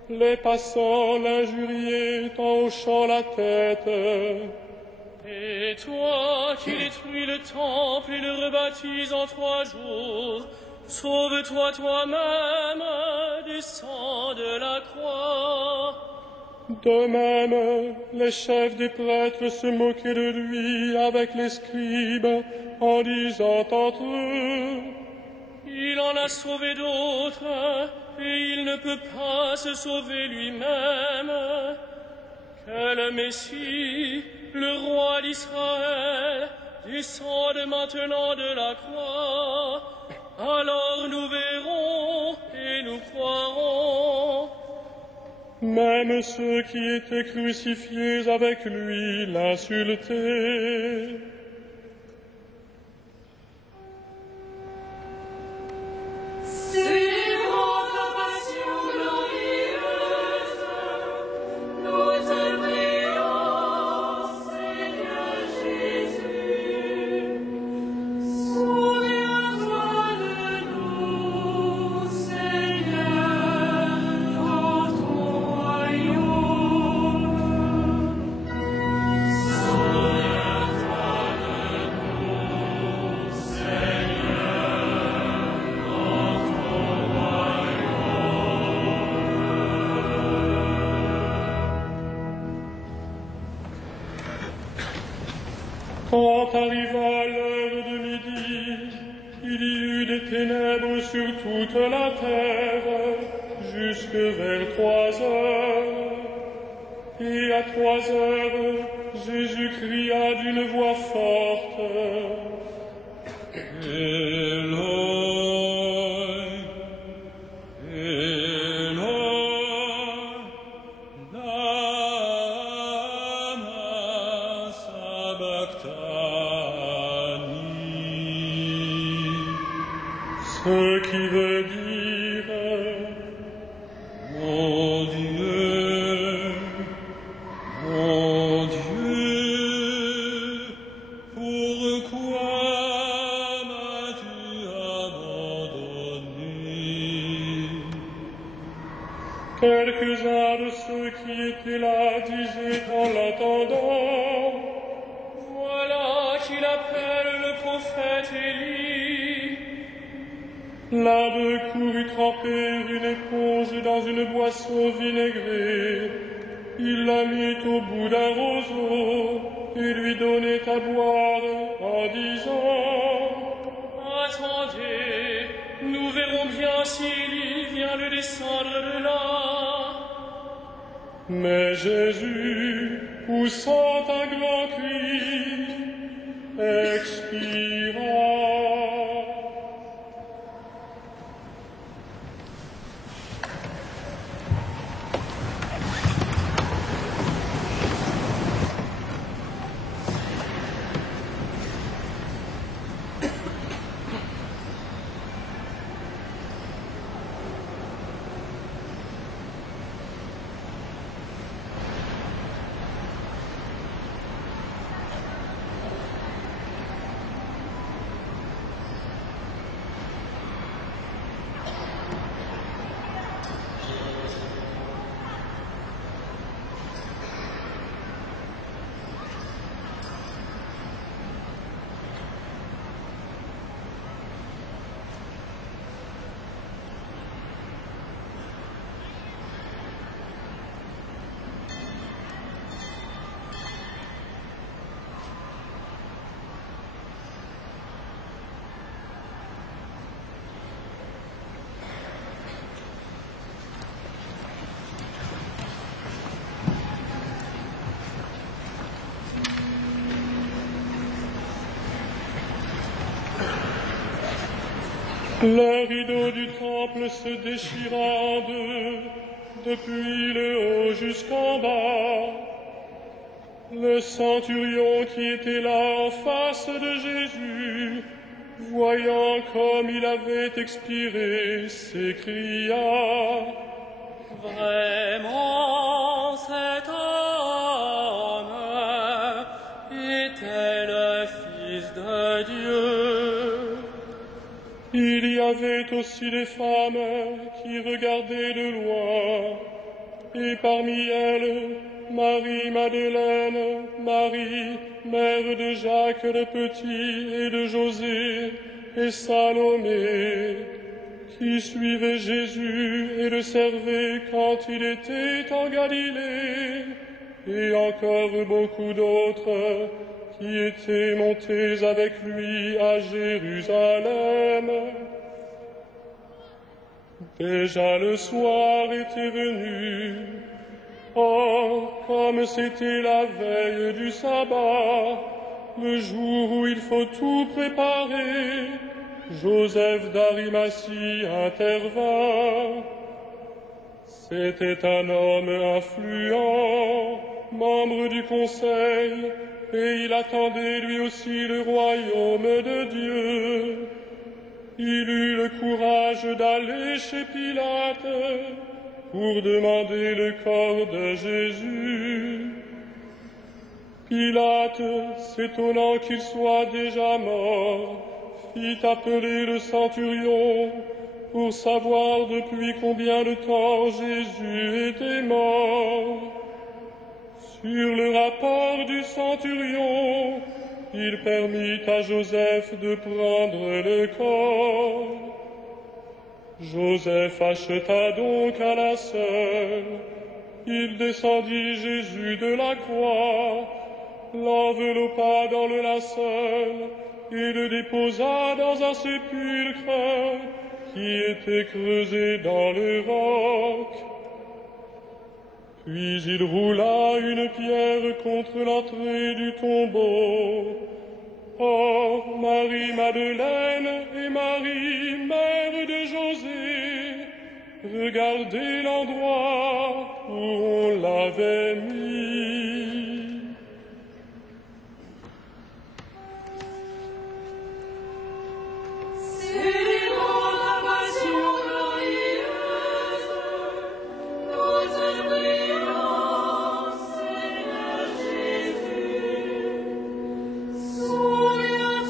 Les passants l'injuriaient en hochant la tête. Et toi qui détruis le temple et le rebâtis en 3 jours, sauve-toi toi-même, descends de la croix. De même, les chefs des prêtres se moquaient de lui avec les scribes, en disant entre eux: Il en a sauvé d'autres, et il ne peut pas se sauver lui-même. Que le Messie, le roi d'Israël, descende maintenant de la croix. Alors nous verrons et nous croirons. Même ceux qui étaient crucifiés avec lui l'insultaient. Célébrons ta passion glorieuse, nous te prions, Seigneur Jésus. Souviens-toi de nous, Seigneur, dans ton royaume. Souviens-toi de nous, Seigneur, dans ton Quand arriva l'heure de midi, il y eut des ténèbres sur toute la terre, jusque vers 3 heures. Et à 3 heures, Jésus cria d'une voix forte: Eloi, Eloi, lama sabachthani. Ce qui veut dire: Mon Dieu, mon Pourquoi m'as-tu abandonné? Quelques-uns de ceux qui étaient là disaient en l'attendant: Voilà qu'il appelle le prophète Élie. L'un d'eux courut tremper une éponge dans une boisson vinaigrée. Il la mit au bout d'un roseau et lui donnait à boire en disant: Attendez, nous verrons bien si Élie vient le descendre de là. Mais Jésus, poussant un grand cri, expira. Le rideau du temple se déchira en deux, depuis le haut jusqu'en bas. Le centurion qui était là en face de Jésus, voyant comme il avait expiré, s'écria: Vraiment, cet homme était le Fils de Dieu. Il y avait aussi des femmes qui regardaient de loin, et parmi elles, Marie-Madeleine, Marie, mère de Jacques le Petit et de José, et Salomé, qui suivaient Jésus et le servaient quand il était en Galilée, et encore beaucoup d'autres qui étaient montés avec lui à Jérusalem. Déjà le soir était venu. Or, comme c'était la veille du sabbat, le jour où il faut tout préparer, Joseph d'Arimathie intervint. C'était un homme influent, membre du conseil, et il attendait lui aussi le royaume de Dieu. Il eut le courage d'aller chez Pilate pour demander le corps de Jésus. Pilate, s'étonnant qu'il soit déjà mort, fit appeler le centurion pour savoir depuis combien de temps Jésus était mort. Sur le rapport du centurion, il permit à Joseph de prendre le corps. Joseph acheta donc à la seule. Il descendit Jésus de la croix, l'enveloppa dans le linceul et le déposa dans un sépulcre qui était creusé dans le roc. Puis il roula une pierre contre l'entrée du tombeau. Or, Marie-Madeleine et Marie, mère de José, regardaient l'endroit où on l'avait mis. Célébrons la passion glorieuse, nous aimons, Seigneur Jésus. Souviens-toi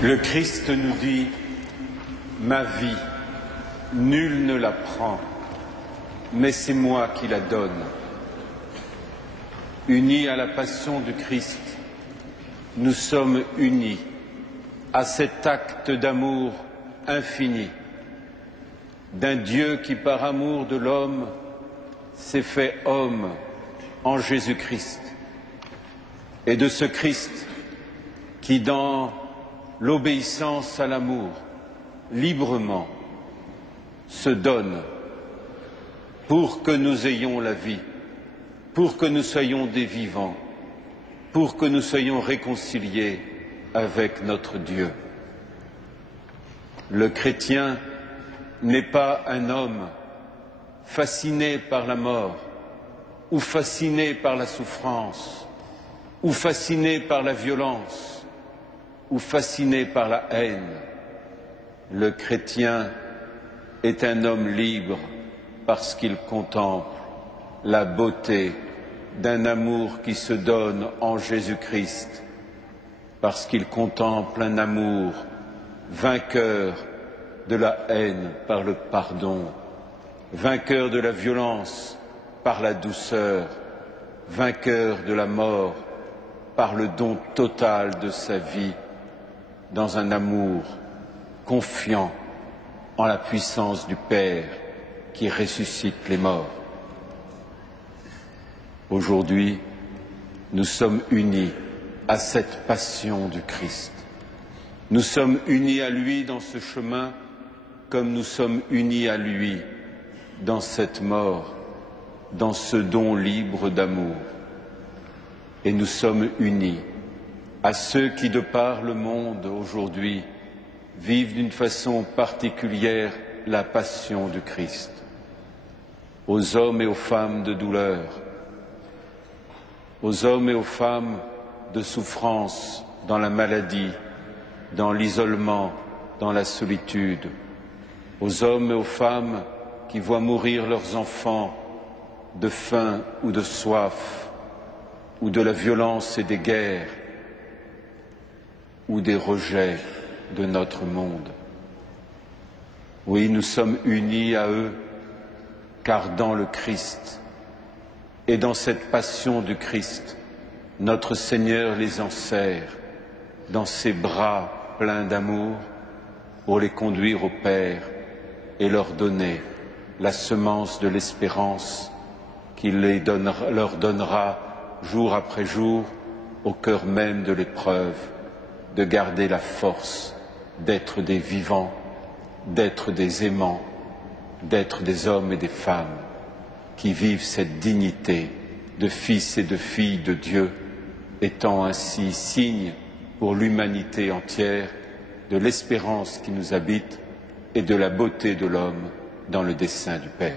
Le Christ nous dit, ma vie, nul ne la prend, mais c'est moi qui la donne. Unis à la passion du Christ, nous sommes unis à cet acte d'amour infini d'un Dieu qui, par amour de l'homme, s'est fait homme en Jésus-Christ, et de ce Christ qui, dans l'obéissance à l'amour, librement, se donne pour que nous ayons la vie, pour que nous soyons des vivants, pour que nous soyons réconciliés avec notre Dieu. Le chrétien n'est pas un homme fasciné par la mort, ou fasciné par la souffrance, ou fasciné par la violence, ou fasciné par la haine. Le chrétien est un homme libre parce qu'il contemple la beauté d'un amour qui se donne en Jésus-Christ, parce qu'il contemple un amour vainqueur de la haine par le pardon, vainqueur de la violence par la douceur, vainqueur de la mort par le don total de sa vie, dans un amour confiant en la puissance du Père qui ressuscite les morts. Aujourd'hui, nous sommes unis à cette passion du Christ. Nous sommes unis à lui dans ce chemin comme nous sommes unis à lui dans cette mort, dans ce don libre d'amour. Et nous sommes unis à ceux qui, de par le monde aujourd'hui, vivent d'une façon particulière la passion du Christ, aux hommes et aux femmes de douleur, aux hommes et aux femmes de souffrance dans la maladie, dans l'isolement, dans la solitude, aux hommes et aux femmes qui voient mourir leurs enfants de faim ou de soif, ou de la violence et des guerres, ou des rejets de notre monde. Oui, nous sommes unis à eux, car dans le Christ et dans cette passion du Christ, notre Seigneur les enserre dans ses bras pleins d'amour pour les conduire au Père et leur donner la semence de l'espérance qu'il leur donnera jour après jour au cœur même de l'épreuve, de garder la force d'être des vivants, d'être des aimants, d'être des hommes et des femmes qui vivent cette dignité de fils et de filles de Dieu, étant ainsi signe pour l'humanité entière de l'espérance qui nous habite et de la beauté de l'homme dans le dessein du Père.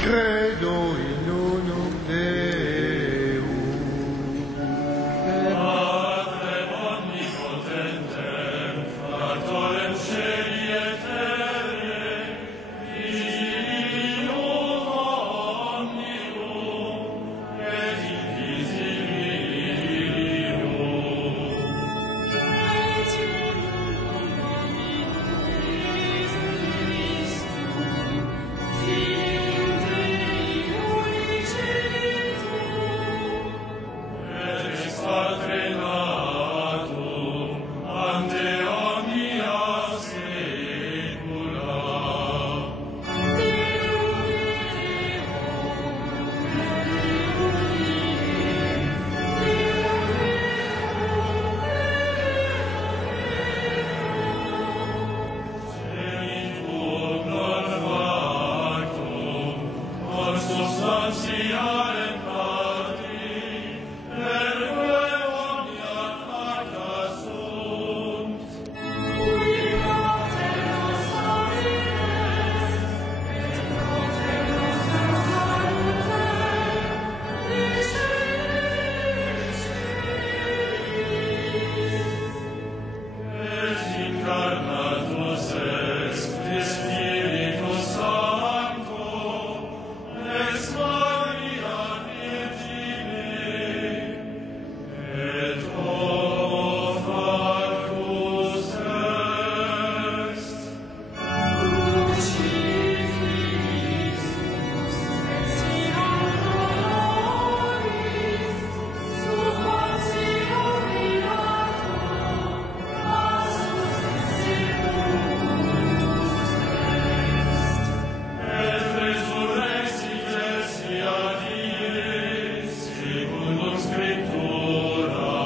Credo in unum Deum. Patrem omnipotentem, Factorem Celi et Terrae, Visibilium omnium, et invisibilium. Et ex Patre natum, ante omnia saecula. Genitur non factum, consubstantialem Patri, perque omnia facta sunt. Et incarnatus est de Spiritus Sancto, ex Maria Virgine, et homo factus est. Et resurrexit sia dies, secundum Scripturas.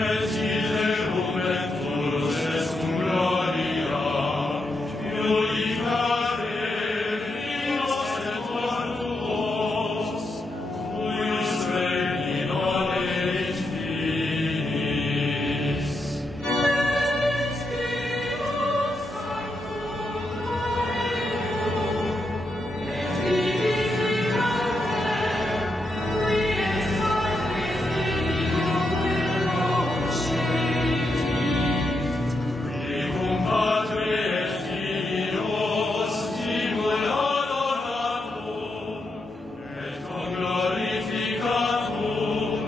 Et ideum venturus est cum gloria, iulicare vivos et mortuos, cuius regni non erit finis. Qui cum Patre et Filios timul adoratum, et conglorificatum,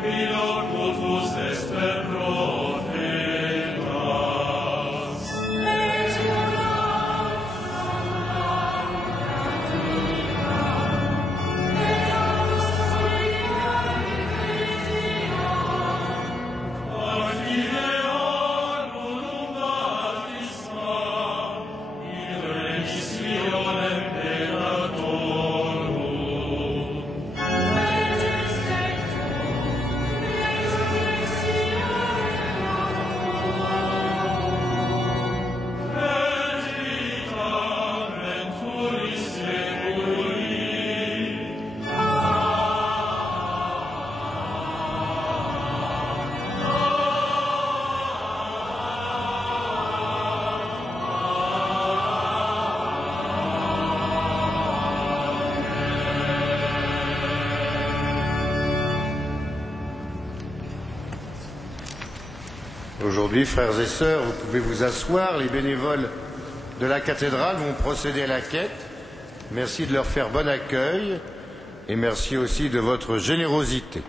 qui locutus est per profetas. Confideam unum baptisma, in remissionem peccatorum. Et vitam venturis seculi. Aujourd'hui, frères et sœurs, vous pouvez vous asseoir. Les bénévoles de la cathédrale vont procéder à la quête. Merci de leur faire bon accueil et merci aussi de votre générosité.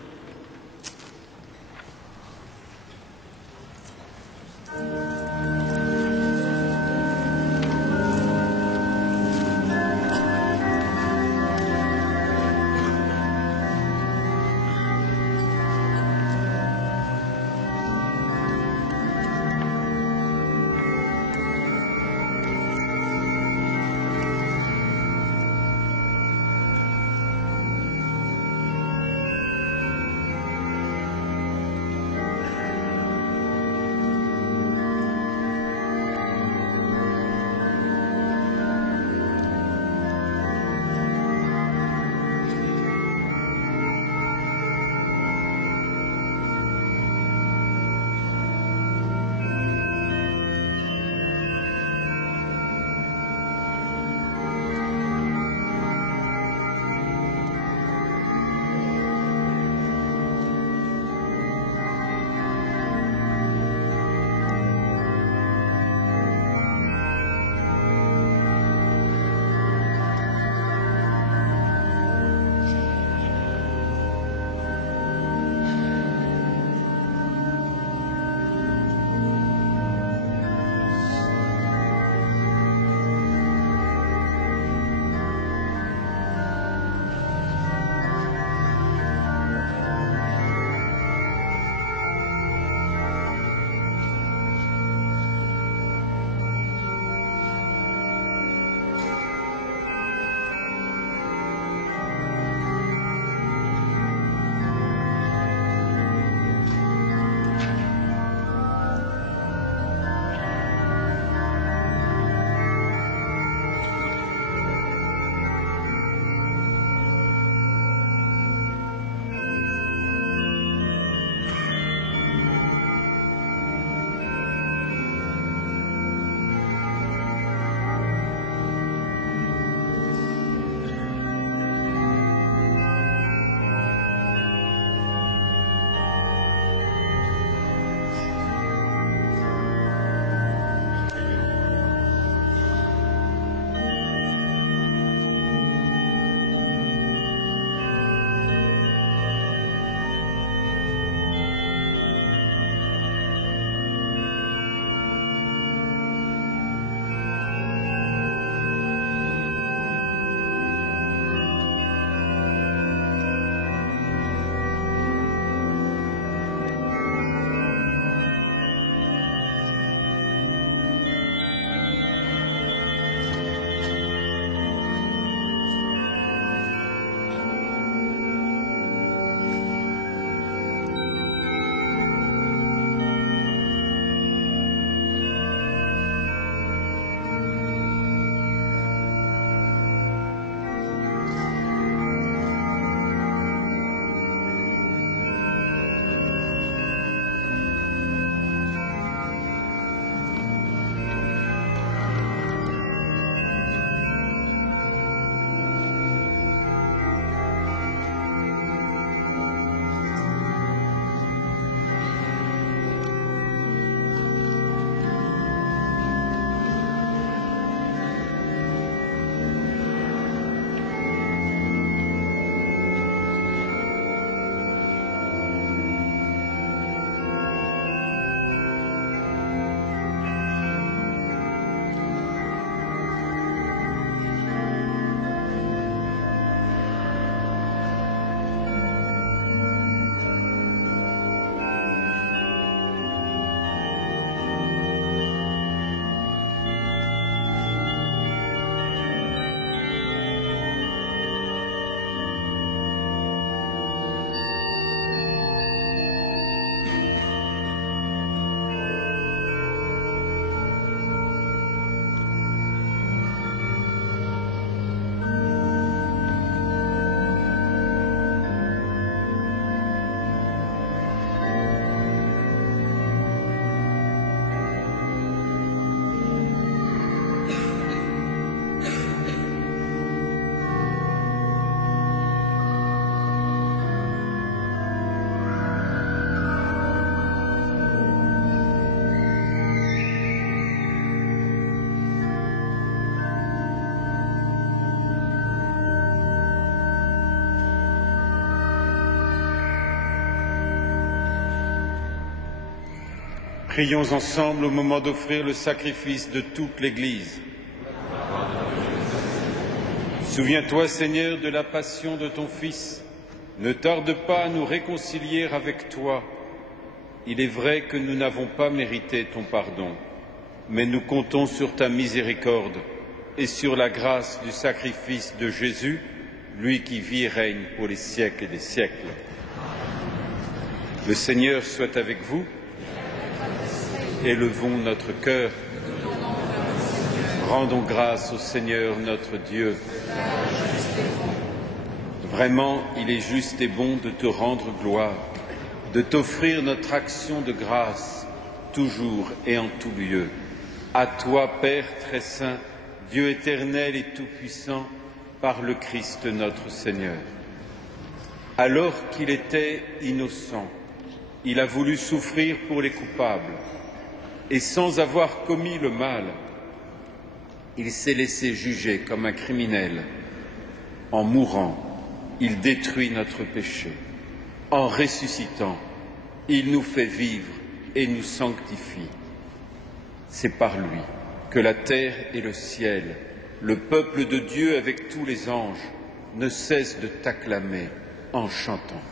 Prions ensemble au moment d'offrir le sacrifice de toute l'Église. Souviens-toi, Seigneur, de la passion de ton Fils. Ne tarde pas à nous réconcilier avec toi. Il est vrai que nous n'avons pas mérité ton pardon, mais nous comptons sur ta miséricorde et sur la grâce du sacrifice de Jésus, lui qui vit et règne pour les siècles des siècles. Le Seigneur soit avec vous. Élevons notre cœur. Rendons grâce au Seigneur notre Dieu. Vraiment, il est juste et bon de te rendre gloire, de t'offrir notre action de grâce, toujours et en tout lieu. À toi, Père très saint, Dieu éternel et tout-puissant, par le Christ notre Seigneur. Alors qu'il était innocent, il a voulu souffrir pour les coupables, et sans avoir commis le mal, il s'est laissé juger comme un criminel. En mourant, il détruit notre péché. En ressuscitant, il nous fait vivre et nous sanctifie. C'est par lui que la terre et le ciel, le peuple de Dieu avec tous les anges, ne cessent de t'acclamer en chantant.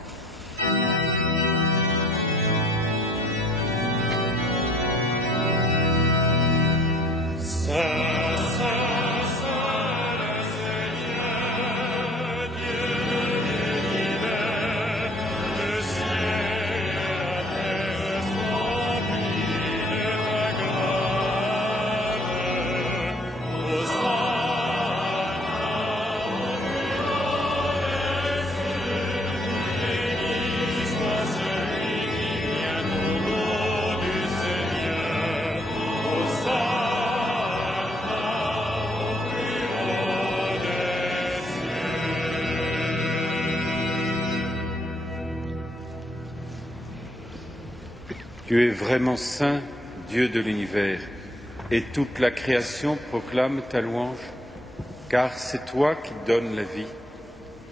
Tu es vraiment saint, Dieu de l'univers, et toute la création proclame ta louange, car c'est toi qui donnes la vie,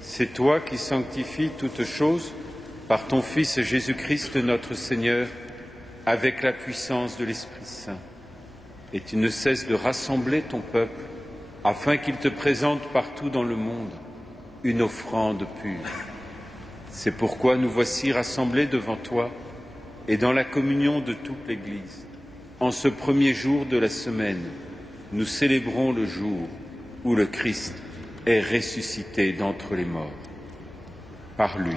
c'est toi qui sanctifies toutes choses par ton Fils Jésus-Christ notre Seigneur, avec la puissance de l'Esprit Saint. Et tu ne cesses de rassembler ton peuple, afin qu'il te présente partout dans le monde une offrande pure. C'est pourquoi nous voici rassemblés devant toi, et dans la communion de toute l'Église, en ce premier jour de la semaine, nous célébrons le jour où le Christ est ressuscité d'entre les morts. Par lui,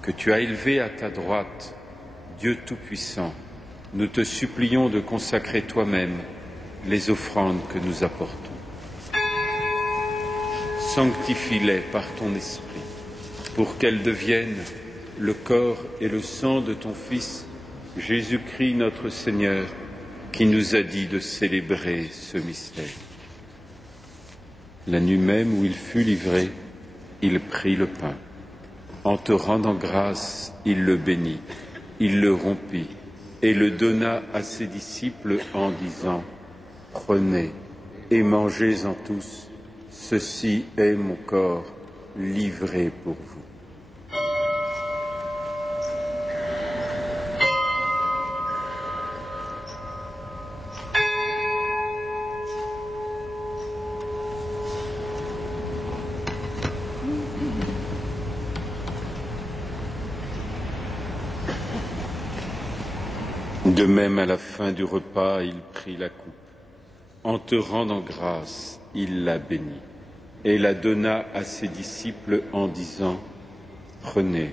que tu as élevé à ta droite, Dieu Tout-Puissant, nous te supplions de consacrer toi-même les offrandes que nous apportons. Sanctifie-les par ton esprit, pour qu'elles deviennent le corps et le sang de ton Fils, Jésus-Christ notre Seigneur, qui nous a dit de célébrer ce mystère. La nuit même où il fut livré, il prit le pain. En te rendant grâce, il le bénit, il le rompit et le donna à ses disciples en disant : « Prenez et mangez-en tous, ceci est mon corps livré pour vous. » De même, à la fin du repas, il prit la coupe. En te rendant grâce, il la bénit et la donna à ses disciples en disant : « Prenez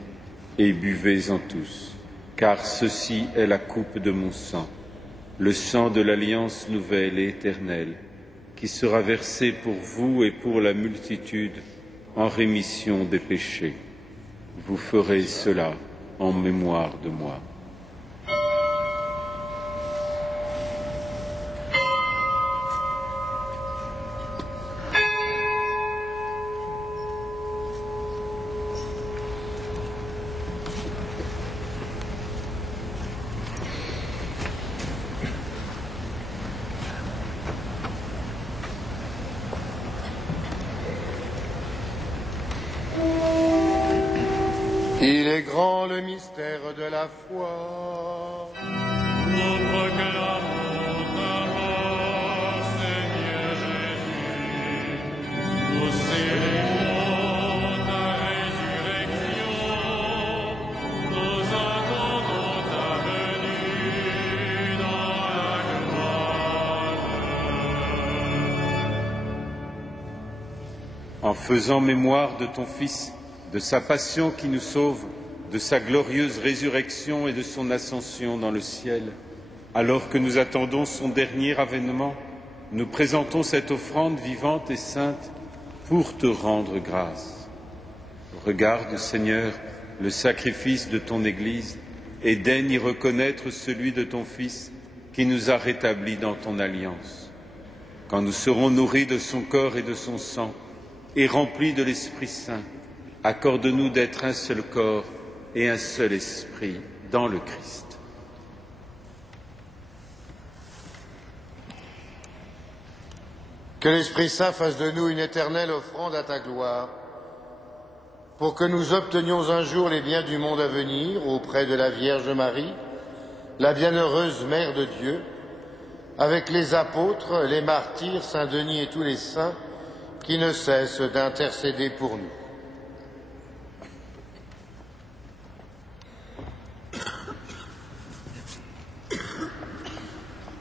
et buvez-en tous, car ceci est la coupe de mon sang, le sang de l'alliance nouvelle et éternelle, qui sera versé pour vous et pour la multitude en rémission des péchés. Vous ferez cela en mémoire de moi. » Il est grand le mystère de la foi. Nous proclamons ta mort, Seigneur Jésus. Nous célébrons ta résurrection. Nous attendons ta venue dans la gloire. En faisant mémoire de ton Fils, de sa passion qui nous sauve, de sa glorieuse résurrection et de son ascension dans le ciel, alors que nous attendons son dernier avènement, nous présentons cette offrande vivante et sainte pour te rendre grâce. Regarde, Seigneur, le sacrifice de ton Église et daigne y reconnaître celui de ton Fils qui nous a rétablis dans ton alliance. Quand nous serons nourris de son corps et de son sang et remplis de l'Esprit Saint, accorde-nous d'être un seul corps et un seul esprit dans le Christ. Que l'Esprit Saint fasse de nous une éternelle offrande à ta gloire, pour que nous obtenions un jour les biens du monde à venir auprès de la Vierge Marie, la bienheureuse Mère de Dieu, avec les apôtres, les martyrs, Saint Denis et tous les saints qui ne cessent d'intercéder pour nous.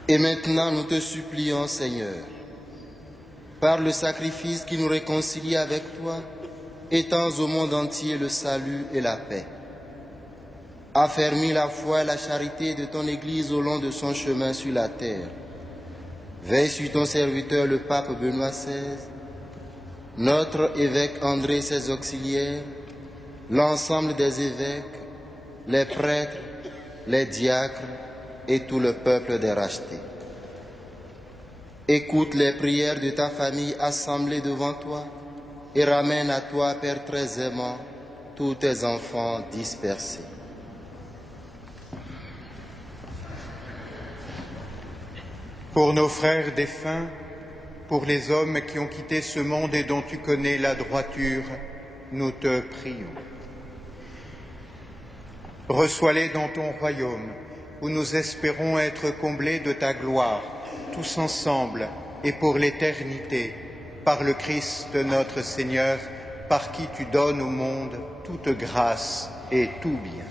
Et maintenant, nous te supplions, Seigneur, par le sacrifice qui nous réconcilie avec toi, étends au monde entier le salut et la paix. Affermis la foi et la charité de ton Église au long de son chemin sur la terre. Veille sur ton serviteur, le pape Benoît XVI, notre évêque André, ses auxiliaires, l'ensemble des évêques, les prêtres, les diacres, et tout le peuple des rachetés. Écoute les prières de ta famille assemblée devant toi et ramène à toi, Père très aimant, tous tes enfants dispersés. Pour nos frères défunts, pour les hommes qui ont quitté ce monde et dont tu connais la droiture, nous te prions. Reçois-les dans ton royaume, où nous espérons être comblés de ta gloire, tous ensemble et pour l'éternité, par le Christ notre Seigneur, par qui tu donnes au monde toute grâce et tout bien.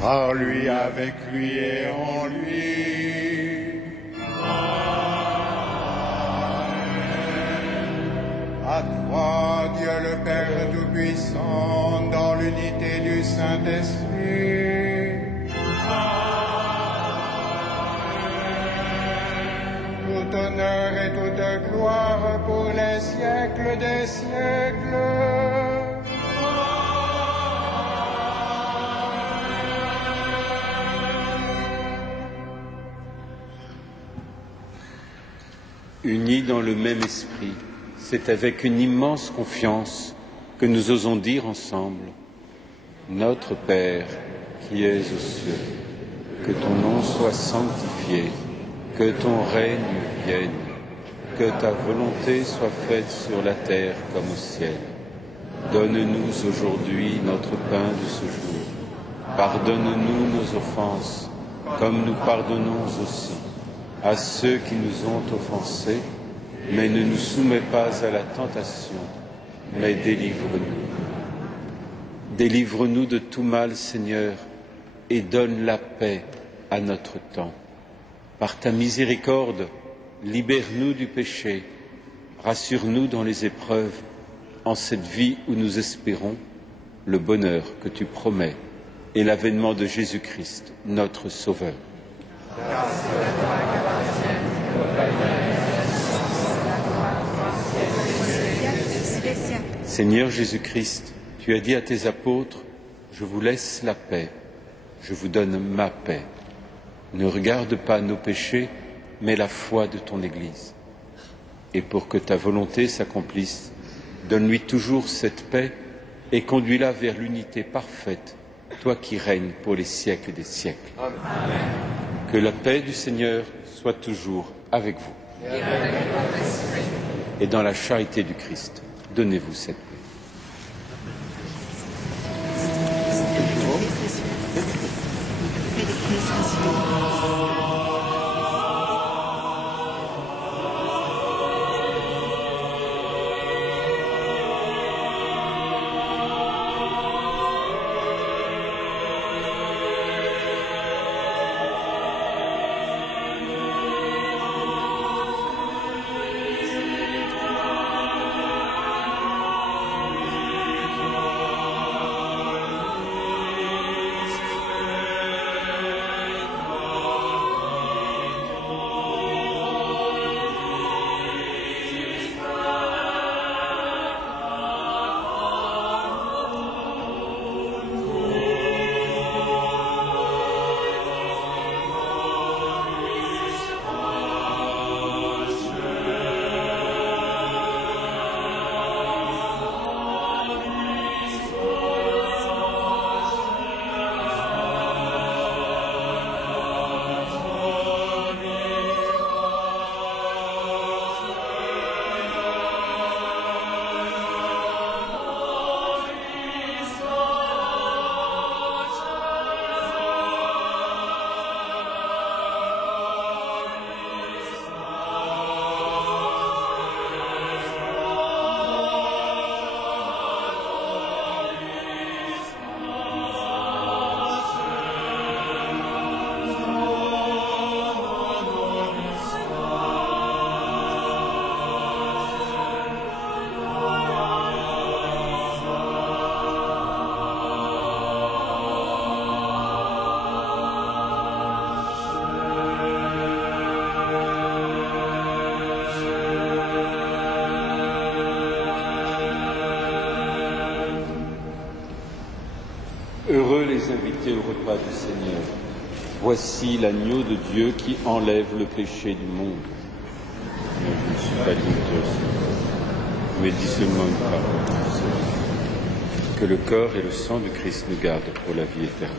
Par lui, avec lui et en lui. À toi, Dieu le Père Tout-Puissant, dans l'unité du Saint-Esprit. Tout honneur et toute gloire pour les siècles des siècles. Unis dans le même esprit, c'est avec une immense confiance que nous osons dire ensemble: Notre Père qui es aux cieux, que ton nom soit sanctifié, que ton règne vienne, que ta volonté soit faite sur la terre comme au ciel. Donne-nous aujourd'hui notre pain de ce jour. Pardonne-nous nos offenses, comme nous pardonnons aussi à ceux qui nous ont offensés, mais ne nous soumets pas à la tentation, mais délivre-nous. Délivre-nous de tout mal, Seigneur, et donne la paix à notre temps. Par ta miséricorde, libère-nous du péché, rassure-nous dans les épreuves, en cette vie où nous espérons le bonheur que tu promets et l'avènement de Jésus-Christ, notre Sauveur. Seigneur Jésus-Christ, tu as dit à tes apôtres: je vous laisse la paix, je vous donne ma paix. Ne regarde pas nos péchés, mais la foi de ton Église. Et pour que ta volonté s'accomplisse, donne-lui toujours cette paix et conduis-la vers l'unité parfaite, toi qui règnes pour les siècles des siècles. Amen. Que la paix du Seigneur soit toujours avec vous. Et dans la charité du Christ, donnez-vous cette paix. les invités au repas du Seigneur. Voici l'agneau de Dieu qui enlève le péché du monde. Mais je ne suis pas digne de ça. Mais dis seulement une parole. Que le corps et le sang du Christ nous gardent pour la vie éternelle.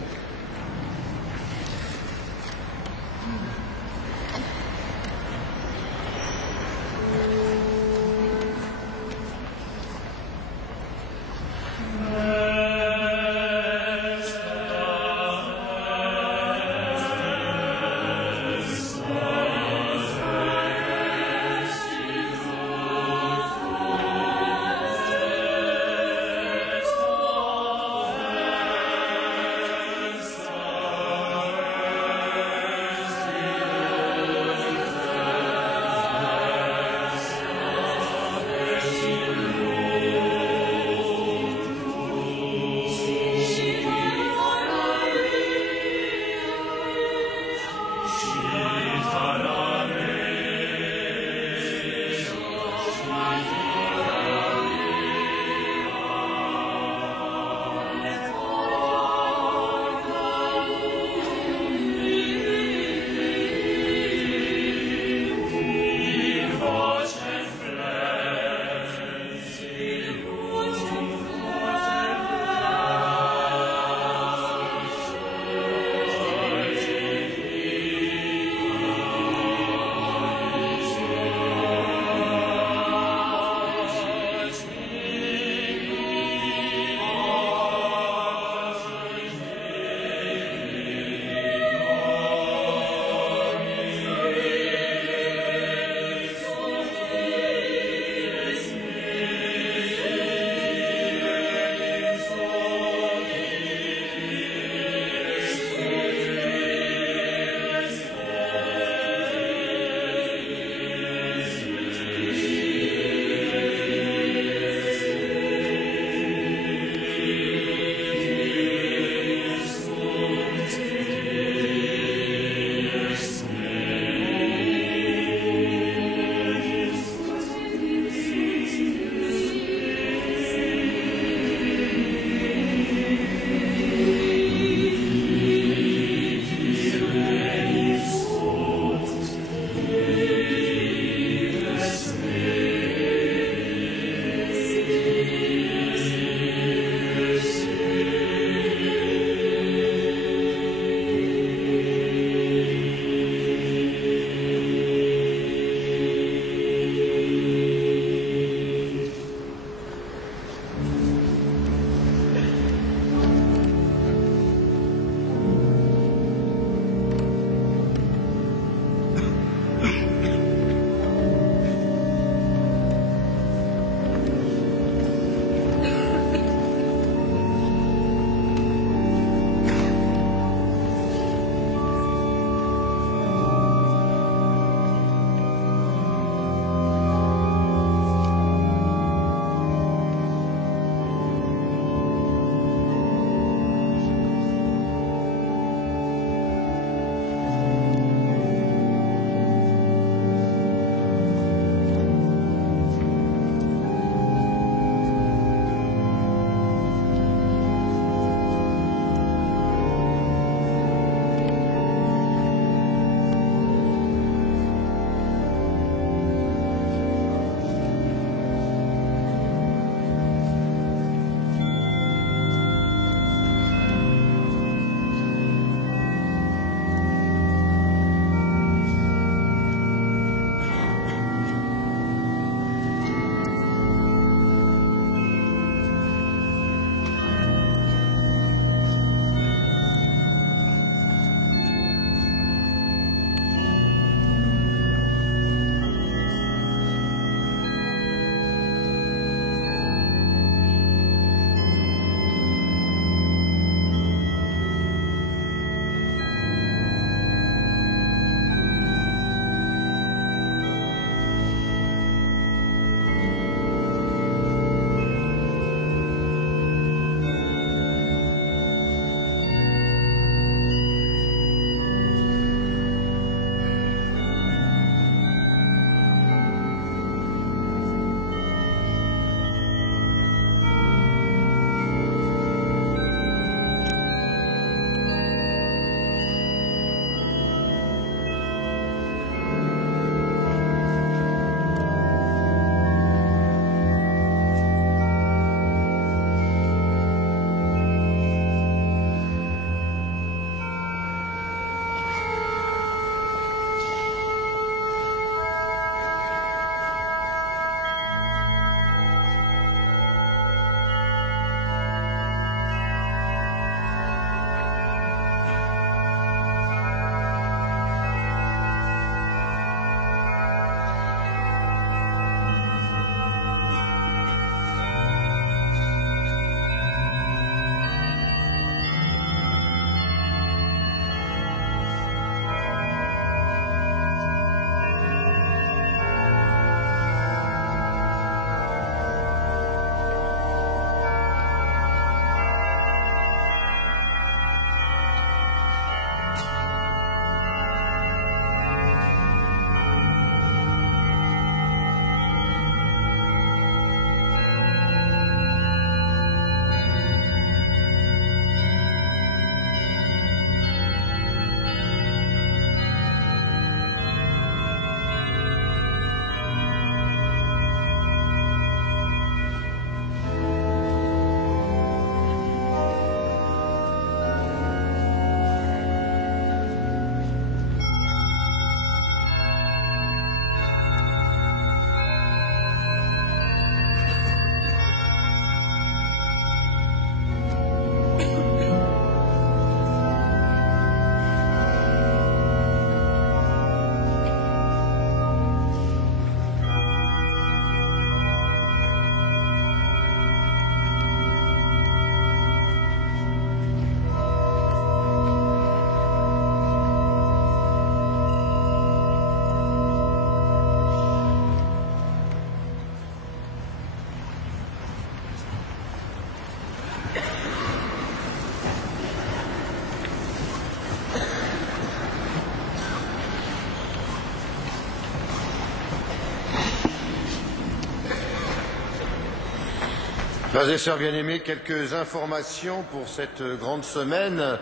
Frères et sœurs bien-aimés, quelques informations pour cette grande semaine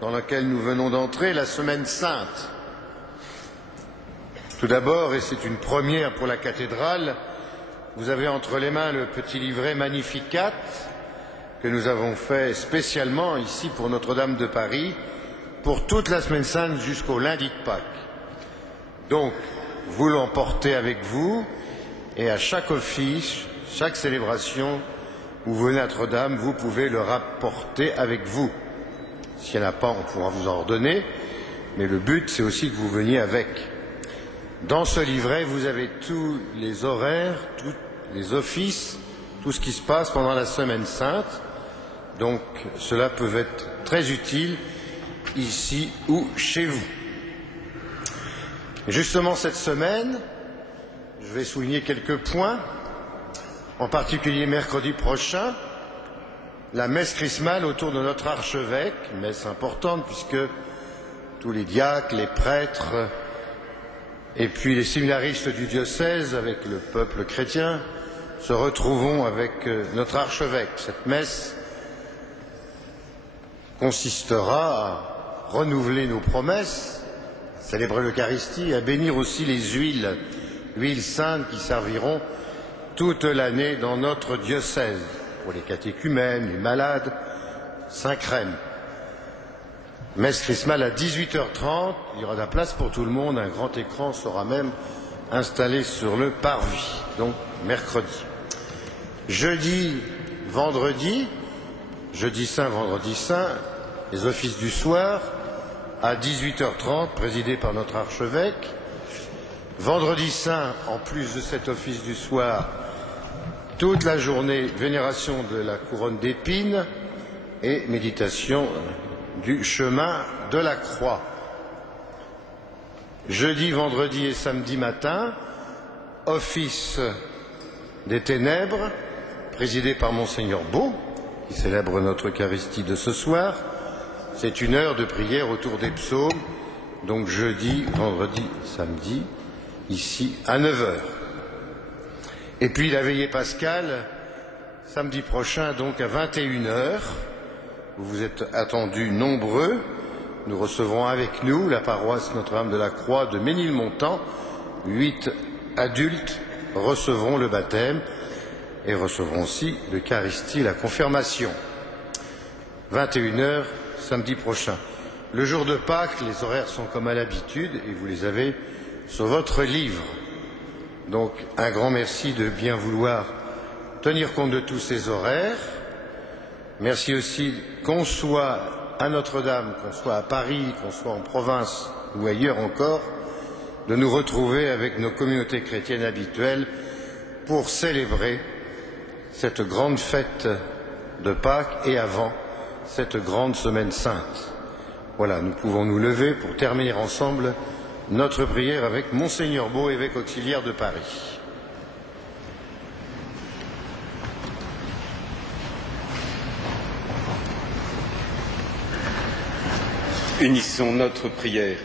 dans laquelle nous venons d'entrer, la semaine sainte. Tout d'abord, et c'est une première pour la cathédrale, vous avez entre les mains le petit livret Magnificat que nous avons fait spécialement ici pour Notre-Dame de Paris pour toute la semaine sainte jusqu'au lundi de Pâques. Donc, vous l'emportez avec vous et à chaque office, chaque célébration, où vous venez à Notre-Dame, vous pouvez le rapporter avec vous. S'il n'y en a pas, on pourra vous en redonner, mais le but, c'est aussi que vous veniez avec. Dans ce livret, vous avez tous les horaires, tous les offices, tout ce qui se passe pendant la semaine sainte. Donc, cela peut être très utile ici ou chez vous. Justement, cette semaine, je vais souligner quelques points. En particulier mercredi prochain, la messe chrismale autour de notre archevêque, messe importante puisque tous les diacres, les prêtres et puis les séminaristes du diocèse avec le peuple chrétien se retrouveront avec notre archevêque. Cette messe consistera à renouveler nos promesses, à célébrer l'Eucharistie, à bénir aussi les huiles saintes qui serviront toute l'année dans notre diocèse, pour les catéchumènes, les malades, Saint-Crème. Messe chrismale à 18h30, il y aura de la place pour tout le monde, un grand écran sera même installé sur le parvis, donc mercredi. Jeudi saint, vendredi saint, les offices du soir, à 18h30, présidés par notre archevêque. Vendredi saint, en plus de cet office du soir, toute la journée, vénération de la couronne d'épines et méditation du chemin de la croix. Jeudi, vendredi et samedi matin, office des ténèbres, présidé par Monseigneur Beau, qui célèbre notre Eucharistie de ce soir. C'est une heure de prière autour des psaumes, donc jeudi, vendredi, samedi, ici à 9h. Et puis la veillée pascale, samedi prochain, donc à 21h. Vous êtes attendus nombreux. Nous recevrons avec nous la paroisse Notre-Dame de la Croix de Ménilmontant. 8 adultes recevront le baptême et recevront aussi l'Eucharistie et la confirmation. 21h, samedi prochain. Le jour de Pâques, les horaires sont comme à l'habitude et vous les avez sur votre livre. Donc, un grand merci de bien vouloir tenir compte de tous ces horaires. Merci aussi qu'on soit à Notre-Dame, qu'on soit à Paris, qu'on soit en province ou ailleurs encore, de nous retrouver avec nos communautés chrétiennes habituelles pour célébrer cette grande fête de Pâques et avant cette grande semaine sainte. Voilà, nous pouvons nous lever pour terminer ensemble notre prière avec Monseigneur Beau, évêque auxiliaire de Paris. Unissons notre prière.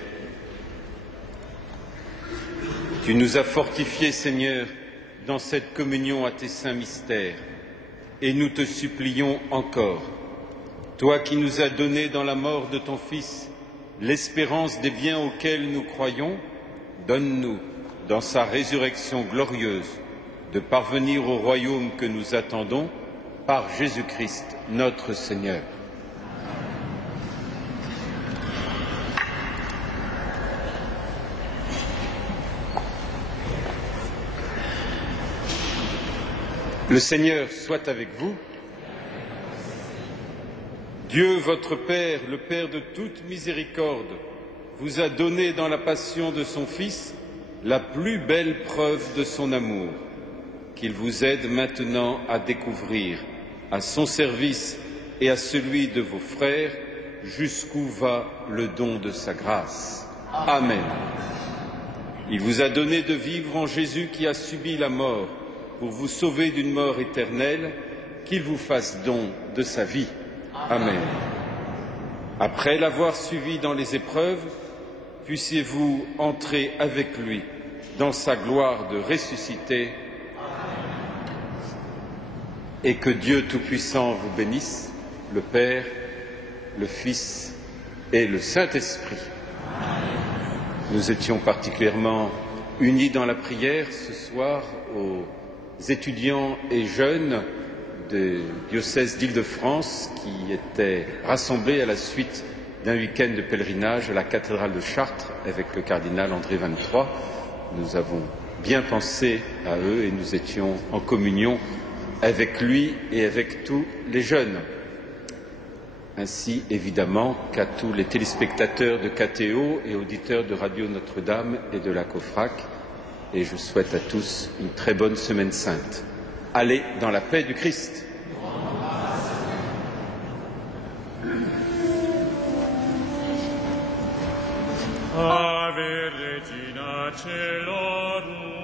Tu nous as fortifiés, Seigneur, dans cette communion à tes saints mystères, et nous te supplions encore, toi qui nous as donné dans la mort de ton Fils l'espérance des biens auxquels nous croyons, donne-nous, dans sa résurrection glorieuse, de parvenir au royaume que nous attendons par Jésus-Christ, notre Seigneur. Le Seigneur soit avec vous. Dieu, votre Père, le Père de toute miséricorde, vous a donné dans la passion de son Fils la plus belle preuve de son amour, qu'il vous aide maintenant à découvrir, à son service et à celui de vos frères, jusqu'où va le don de sa grâce. Amen. Il vous a donné de vivre en Jésus qui a subi la mort pour vous sauver d'une mort éternelle, qu'il vous fasse don de sa vie. Amen. Après l'avoir suivi dans les épreuves, puissiez-vous entrer avec lui dans sa gloire de ressuscité. et que Dieu Tout-Puissant vous bénisse, le Père, le Fils et le Saint-Esprit. Nous étions particulièrement unis dans la prière ce soir aux étudiants et jeunes du diocèse d'Île-de-France qui étaient rassemblés à la suite d'un week-end de pèlerinage à la cathédrale de Chartres avec le cardinal André XXIII. Nous avons bien pensé à eux et nous étions en communion avec lui et avec tous les jeunes, ainsi évidemment qu'à tous les téléspectateurs de KTO et auditeurs de Radio Notre-Dame et de la COFRAC, et je souhaite à tous une très bonne semaine sainte. Allez dans la paix du Christ. Ave Regina Caelorum